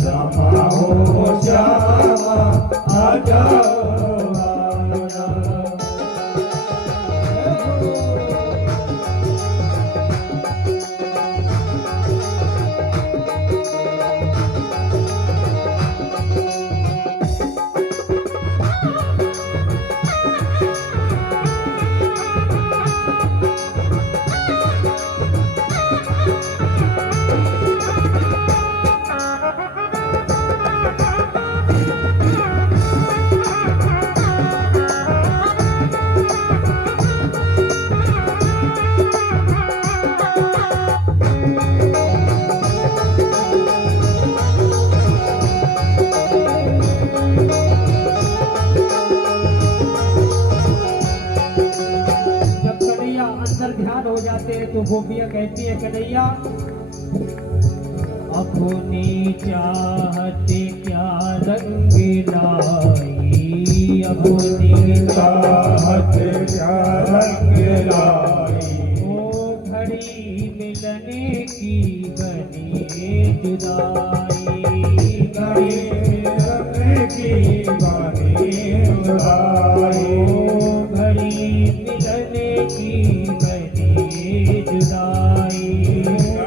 श्यामा हो श्यामा आजा आजा। अंदर ध्यान हो जाते हैं तो गोपियां कहती है, कन्हैया अपनी चाहते क्या रंग लाई, अपनी चाहते क्या रंग लाई, ओ घड़ी मिलने की बनी जुदाई, घड़ी मिलने की बनी जुदाई, ओ घड़ी मिलने की बनी जुदाई,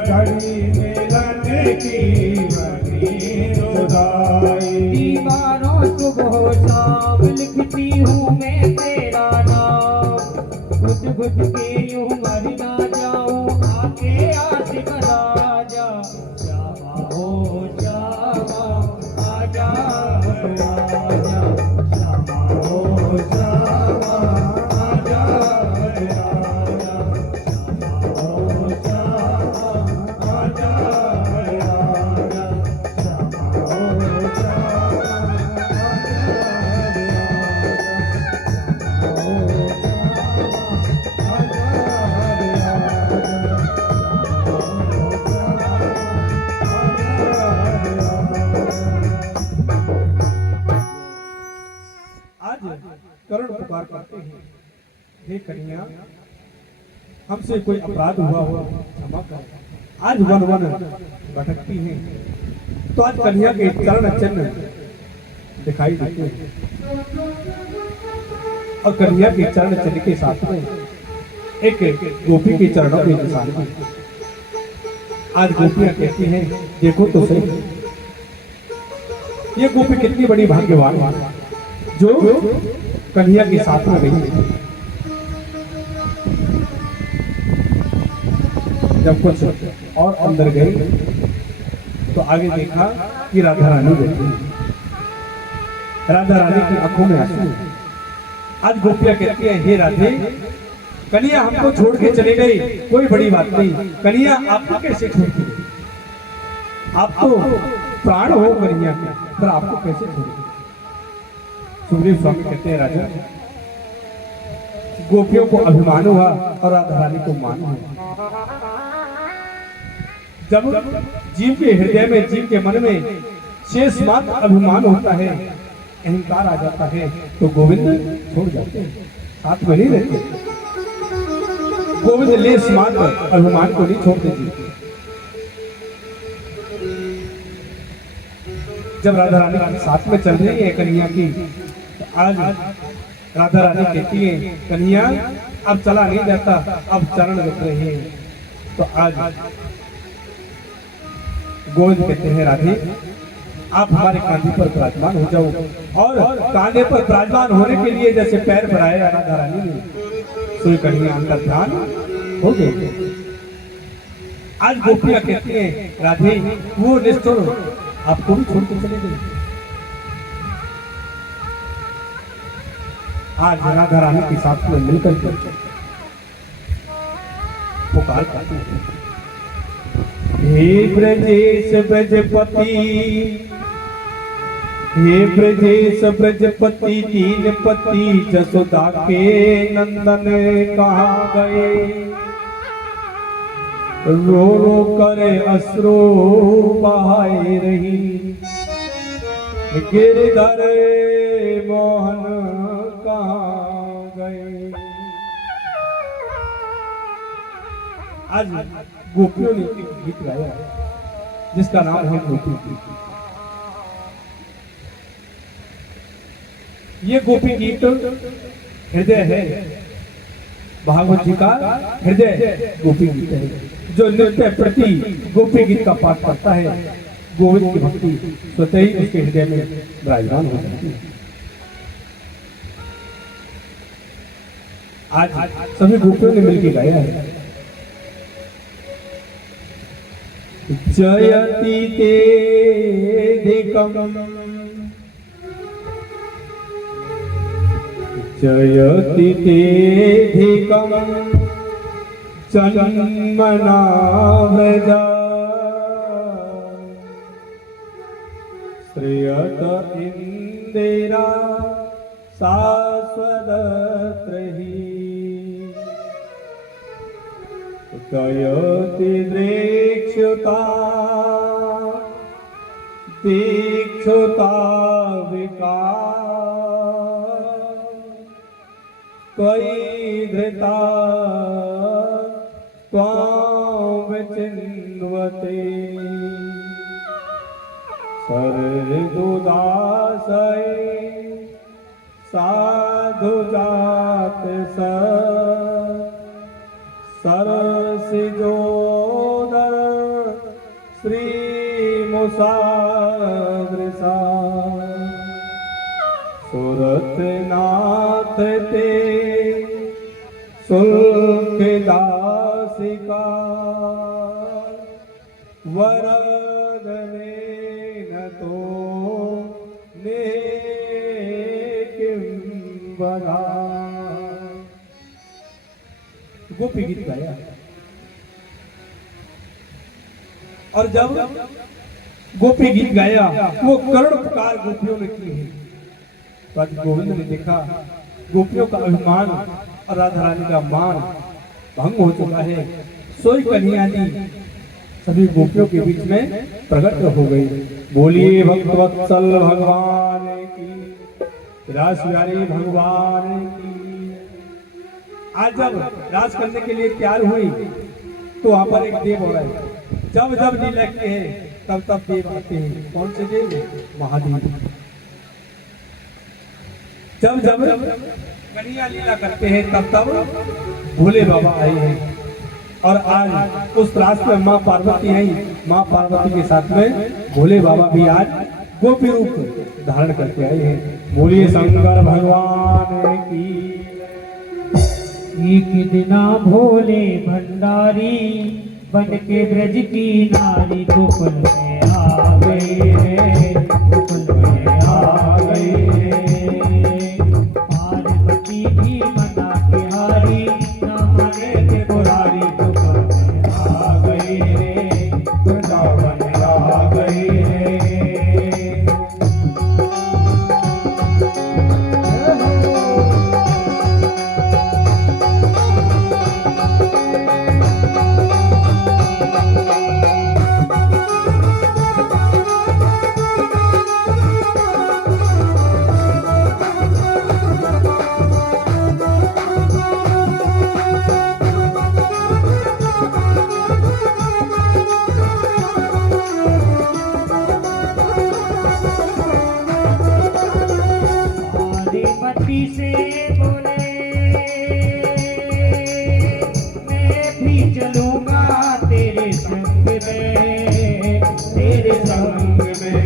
घड़ी मिलने की बनी जुदाई, दीवारों सुबह शाम लिखती हूँ मैं तेरा नाम, घुट घुट के यूं मर ना जाऊं आके आशिक राजा श्यामा हो श्यामा आजा आजा श्यामा हो श्यामा आजा आजा श्यामा हो श्यामा आजा आजा श्यामा हो आज करण पुकार करते हैं, हे कन्या, हमसे कोई अपराध हुआ हो क्षमा कर। आज वन वन भटकती हैं, तो आज कन्या के चरण चिन्ह दिखाई देते हैं, और कन्या के चरण चिन्ह के साथ में एक गोपी के चरणों के निशान भी। आज गोपियां कहती हैं, देखो तो सही, ये गोपी कितनी बड़ी भाग्यवान है जो कन्या के साथ में गई। जब कुछ और अंदर गए तो आगे देखा कि राधा रानी बैठी है। राधा रानी की आंखों में आंसू। आज गोपियां कहती है, हे राधे, कन्या हमको छोड़ के चले गई, कोई बड़ी बात नहीं, कन्या आपको कैसे छोड़ के गई? आप तो प्राण हो कन्या के, पर आपको कैसे छोड़ गई? सुखदेव स्वामी कहते हैं, राजा, गोपियों को अभिमान हुआ और राधा रानी को मान हुआ। जब जीव के हृदय में, जीव के मन में शेष मात्र अभिमान होता है, अहंकार आ जाता है, तो गोविंद छोड़ जाते हैं, साथ में नहीं रहते। गोविंद लेस मात्र अभिमान को नहीं छोड़ते जी। जब राधा रानी साथ में चल रही है कन्या की, आज राधा रानी कहती है, कन्या अब चला नहीं जाता, अब चरण रुक रहे हैं। तो आज गोविंद कहते हैं, राधे, आप हमारे कांधे पर विराजमान हो जाओ। और कांधे पर विराजमान होने के लिए जैसे पैर बढ़ाया राधा रानी ने, तो कन्या अंदर ध्यान हो गई। आज गोपियां कहती हैं, राधे, वो निष्ठुर आपको भी छोड़ के चले गए। आज राधा रानी के साथ में मिलकर पुकार करते हैं, हे ब्रजेश ब्रजपति, हे ब्रजेश ब्रजपति, दीन पति जसोदा के नंदन कहाँ गए? रो रो करे अश्रु बहाए रही, गिरधर मोहन कहाँ गए? आज गोपियों ने एक गीत गाया जिसका नाम है गोपी गीत। ये गोपी गीत हृदय है, भागवत जी का हृदय गोपी गीत है। जो नित्य प्रति गोपी गीत का पाठ करता है, गोविंद की भक्ति स्वतः ही उसके हृदय में विराजमान हो जाती है। आज सभी गोपियों ने मिलकर गाया है, जयति तेधिकम जयति तेधिकम जन्मना व्रजा श्रेयत इंदिरा शाश्वतत्रहि गयति दीक्षुता दीक्षुता विकार त्वयि धृता त्वां विचिन्वते सर्वदासये साधु जात सरसिजोदर श्री मुसादृशा सुरत नाथ ते सुखदासिका वरदने न तो ने किं वदा। गोपी गीत गाया। और जब गोपी गीत गाया वो करुण पुकार गोपियों ने की है। तो आज गोविंद ने देखा गोपियों का अभिमान और राधा रानी का मान भंग हो चुका है। सोई कन्हैया जी सभी गोपियों के बीच में प्रकट हो गई। बोलिए भक्त वत्सल भगवान की, रास बिहारी भगवान की। आज जब राज करने के लिए तैयार हुई तो वहां पर एक देव हो रहा है। जब जब लीला के हैं तब तब देव आते हैं। कौन से देव? महादेव। जब जब कन्हैया लीला करते हैं तब तब भोले बाबा आए हैं। और आज उस रात में माँ पार्वती आई। माँ पार्वती के साथ में भोले बाबा भी आज गोपी रूप धारण करके आए हैं। बोलिए शंकर भगवान की। एक दिना भोले भंडारी बन के ब्रज की नारी गोकुल में आ गए हैं, गोकुल में आ गए हैं। पार्वती भी मना के हारी, ना माने के मुरारी गोकुल में आ गए हैं, वृंदावन में आ गए हैं। पार्वती से बोले मैं भी चलूंगा तेरे संग में, तेरे संग में।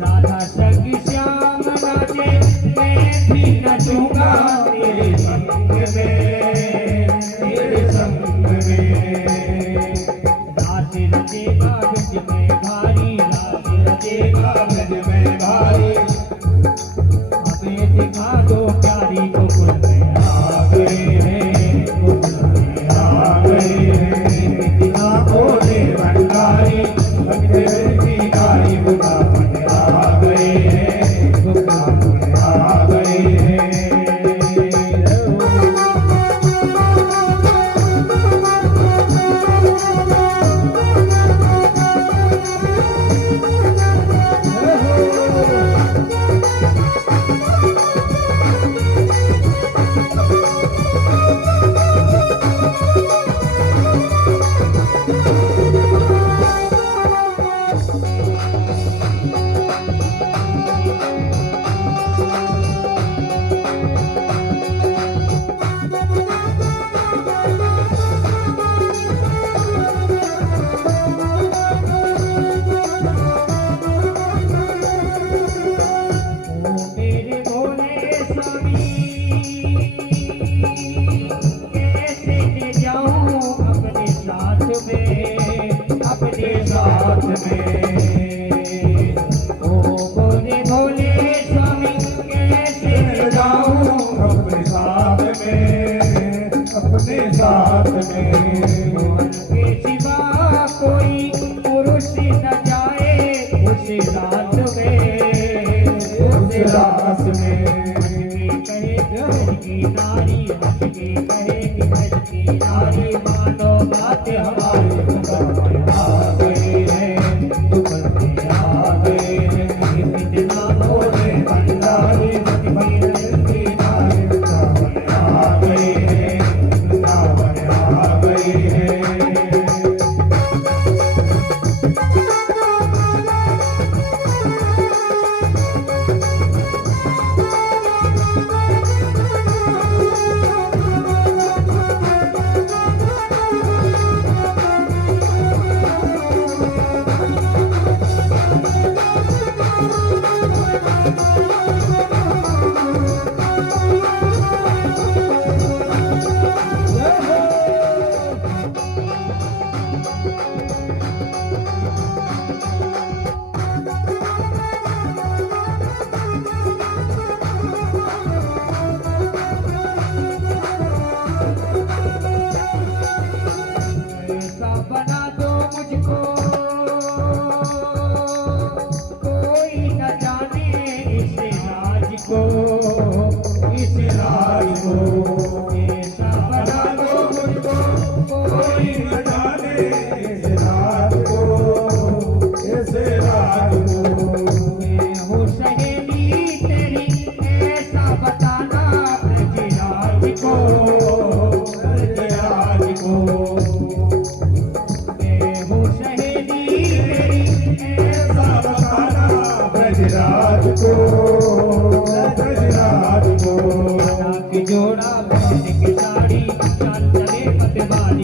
राधा संग श्याम नाचे मैं भी नचूंगा तेरे संग में, तेरे संग में। रात रचेगा ब्रज में भारी, रात रचेगा ब्रज में भारी। दिखा दो प्यारी गोकुल में आ गए हैं, गोकुल में आ गए हैं। दिखा भोले भंडारी बन के ब्रज की नारी वृंदावन में आ गए हैं, वृंदावन में आ गए हैं।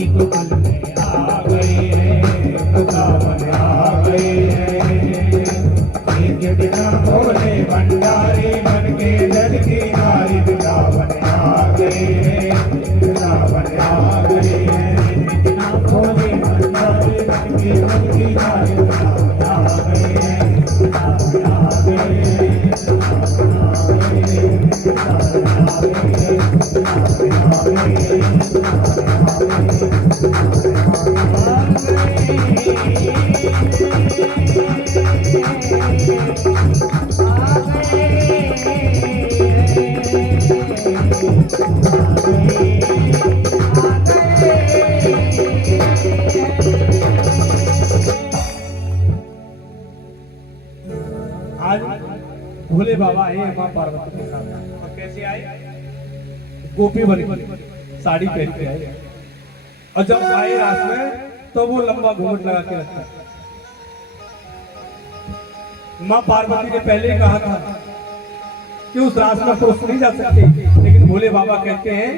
एक पल में आ गई है, वृंदावन आ गई है। एक दिन भोले भंडारी बन के जल की नारी वृंदावन आ गई है, वृंदावन आ गई है। एक दिन भोले भंडारी बन के जल की नारी वृंदावन आ गई है, वृंदावन आ गई है, वृंदावन आ गई है, वृंदावन आ गई है, वृंदावन आ गई है, आज भोले बाबा आए माँ पार्वती के साथ। और कैसे आए? गोपी बनी साड़ी पहन के आए। और जब आए रात में तो वो लंबा घूंघट लगा के रखा। माँ पार्वती ने पहले ही कहा था कि उस रास्ते में पुरुष नहीं जा सकते, लेकिन भोले बाबा कहते हैं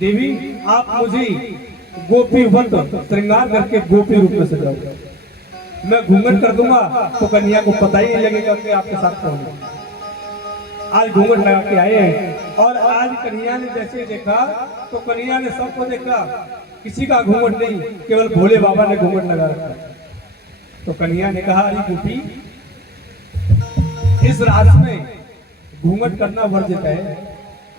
देवी आप मुझे गोपी वत श्रृंगार करके गोपी रूप में सजाओ, मैं घूंघट कर दूंगा तो कन्या को पता ही नहीं लगेगा कि आपके साथ कौन है। आज घूंघट लगा के आए हैं और आज कन्या ने जैसे देखा तो कन्या ने सबको देखा, किसी का घूंघट नहीं, केवल भोले बाबा ने घूंघट लगा रखा। तो कन्या ने कहा अरे गोपी इस रात में घूंघट करना वर्जित है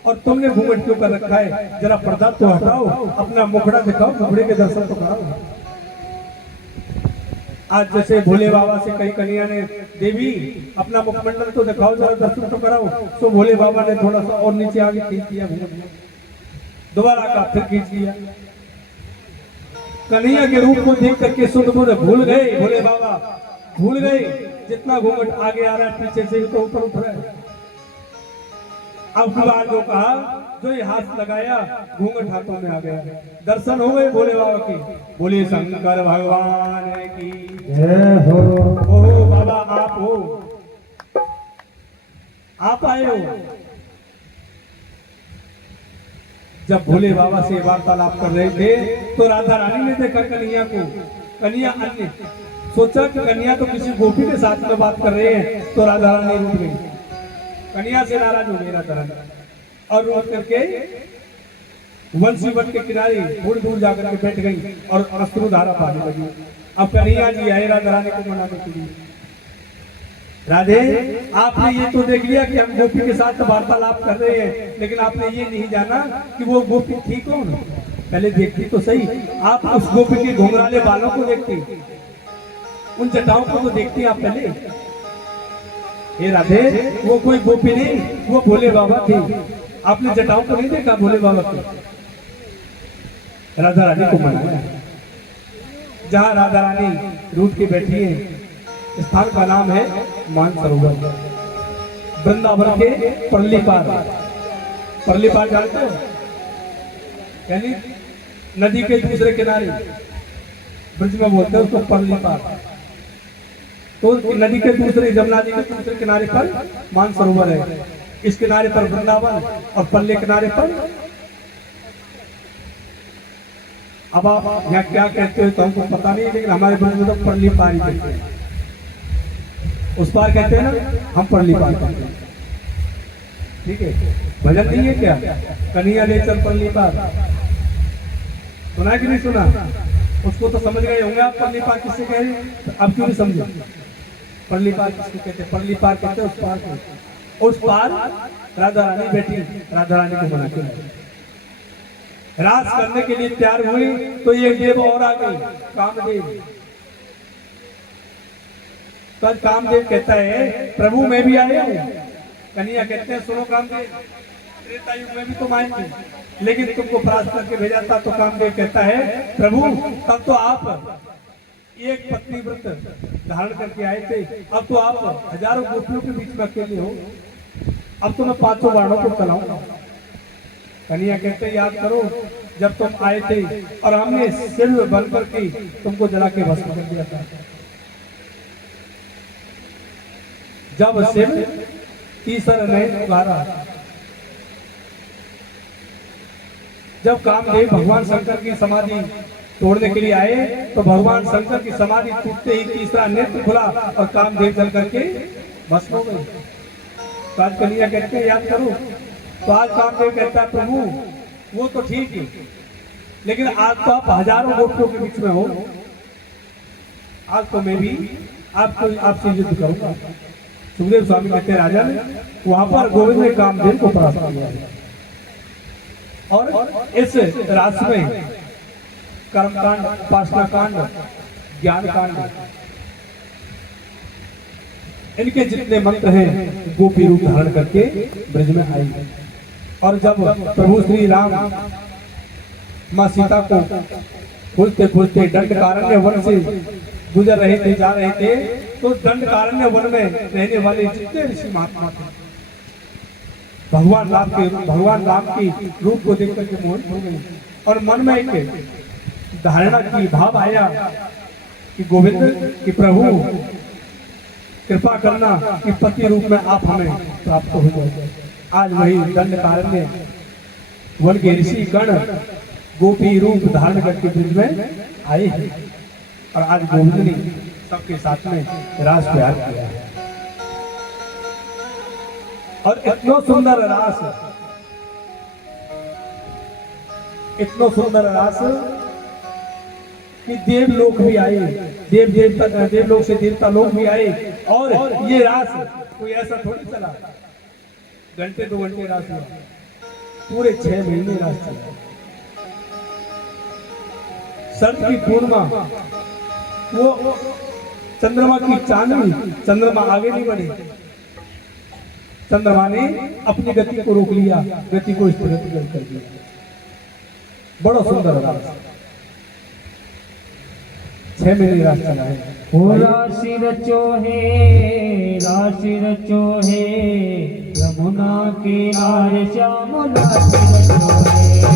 और तुमने घूंघट क्यों कर रखा है? जरा पर्दा तो हटाओ, अपना मुखड़ा दिखाओ, मुखड़े के दर्शन तो कराओ। आज जैसे भोले बाबा से कई कन्या ने देवी अपना मुखमंडल तो दिखाओ, जरा दर्शन तो कराओ, तो भोले बाबा ने थोड़ा सा और नीचे आगे खींच दिया घूंघट, दोबारा का फिर खींच दिया। कन्हैया के रूप को देख करके शुद्ध बुद्ध भूल गए, भोले बाबा भूल गए जितना घूंघट आगे आ रहा है पीछे से तो ऊपर उठ रहा है। अब की बार जो कहा, जो ये हाथ लगाया घूंघट हाथों में आ गया, दर्शन हो गए भोले बाबा के। बोले शंकर भगवान की जय हो। ओहो बाबा आप हो, आप आए हो। जब भोले बाबा से वार्तालाप कर रहे थे तो राधा रानी ने देखा कन्हैया को, कन्हैया अन्य सोचा कि कन्हैया तो किसी गोपी के साथ में बात कर रहे हैं, तो राधा रानी रुक गई, कन्हैया से नाराज हो गई राधा रानी और रोक करके वंशी वट के किनारे थोड़ी दूर जाकर के बैठ गई और अश्रुधारा बहने लगी। अब कन्हैया जी आए राधा रानी को मनाने के लिए, राधे आपने ये तो देख लिया कि हम गोपी के साथ वार्तालाप कर रहे हैं, लेकिन आपने ये नहीं जाना कि वो गोपी थी कौन। पहले देखती तो सही, आप उस गोपी के घुंघराले बालों को देखती, उन जटाओं को तो देखती आप पहले। हे राधे वो कोई गोपी नहीं, वो भोले बाबा थी। आपने जटाओं को नहीं देखा भोले बाबा की। राधा रानी को मनाया। जहाँ राधा रानी रूठ के बैठी है स्थान का नाम है मानसरोवर, वृंदावन के परली पार। परली पार जानते हो? यानी नदी के दूसरे किनारे, ब्रज में बोलते हैं उसको परली पार। तो नदी के दूसरे, जमुना नदी के दूसरे किनारे पर मानसरोवर है। इस किनारे पर वृंदावन और पल्ले किनारे पर, अब आप यहाँ क्या कहते हो तो हमको पता नहीं, लेकिन हमारे ब्रज में तो परली पार ही कहते हैं। उस पार कहते हैं ना, हम परली पार कहते हैं। ठीक है, भजन नहीं है क्या? कन्हैया ले चल परली पार, सुना कि नहीं सुना? उसको तो समझ गए होंगे आप परली पार किससे कह रहे हैं, अब क्यों नहीं समझे? परली पार किसको कहते हैं? परली पार कहते हैं उस पार को। उस पार राधा रानी बैठी, राधा रानी को मना के रास करने के लिए तैयार हुई तो ये देव और आ गई, कामदेव। तो कामदेव कहता है प्रभु मैं भी आया हूँ। कन्हैया कहते हैं सुनो कामदेव, त्रेता युग में भी तुम आएंगे, लेकिन तुमको प्राप्त करके भेजा था। तो कामदेव कहता है प्रभु तब तो आप एक पत्नी व्रत धारण करके आए थे, अब तो आप हजारों गोपियों के बीच में अकेले हो, अब तो मैं 500 बाणों को चलाऊंगा। कन्हैया कहते याद करो जब तुम आए थे और हमने सिर बन करके तुमको जला के भस्म कर दिया था। जब शिव तीसरा ने उगारा जब कामदेव भगवान शंकर की समाधि तोड़ने के लिए आए तो भगवान शंकर की समाधि टूटते ही तीसरा नेत्र खुला और कामदेव जल करके भस्म हो गए। तो आज कन्हैया कहते हैं याद करो, तो आज कामदेव कहता है प्रभु वो तो ठीक है, लेकिन आज तो आप हजारों गोपियों के बीच में हो, आज तो मैं भी आपसे युद्ध करूंगा। सुखदेव स्वामी कहते हैं राजा ने वहां पर गोविंद ने कामदेव को परास्त किया और इस रास में कर्मकांड, उपासना कांड, ज्ञान कांड, इनके जितने मंत्र हैं गोपी रूप धारण करके ब्रज में आई। और जब प्रभु श्री राम माँ सीता को खोजते खोजते दंडकारण्य वन से गुजर रहे थे, जा रहे थे, तो दंडकारण्य वन में रहने वाले जितने ऋषि महात्मा थे भगवान राम के रूप को देख करके मोहित हो गए और मन में एक धारणा की भाव आया कि गोविंद कि प्रभु कृपा करना कि पति रूप में आप हमें प्राप्त हो जाए। आज वही दंडकारण्य वन के ऋषि गण गोपी रूप धारण करके ब्रज में आए हैं और आज गोविंद ने सबके साथ में रास प्यार किया है। और इतना सुंदर रास कि देवलोक भी आए, देवलोक से देवता लोग भी आए। और ये रास कोई ऐसा थोड़ी चला घंटे 2 घंटे रास हुआ, पूरे 6 महीने रास चला। शरद की पूर्णिमा, वो चंद्रमा की चांदनी, चंद्रमा आगे नहीं बढ़े, चंद्रमा ने अपनी गति को रोक लिया, गति को स्थिर कर दिया। बड़ा सुंदर रास, 6 महीने रास चला है। राशि रचो है यमुना के नार श्याम राशि रचो है।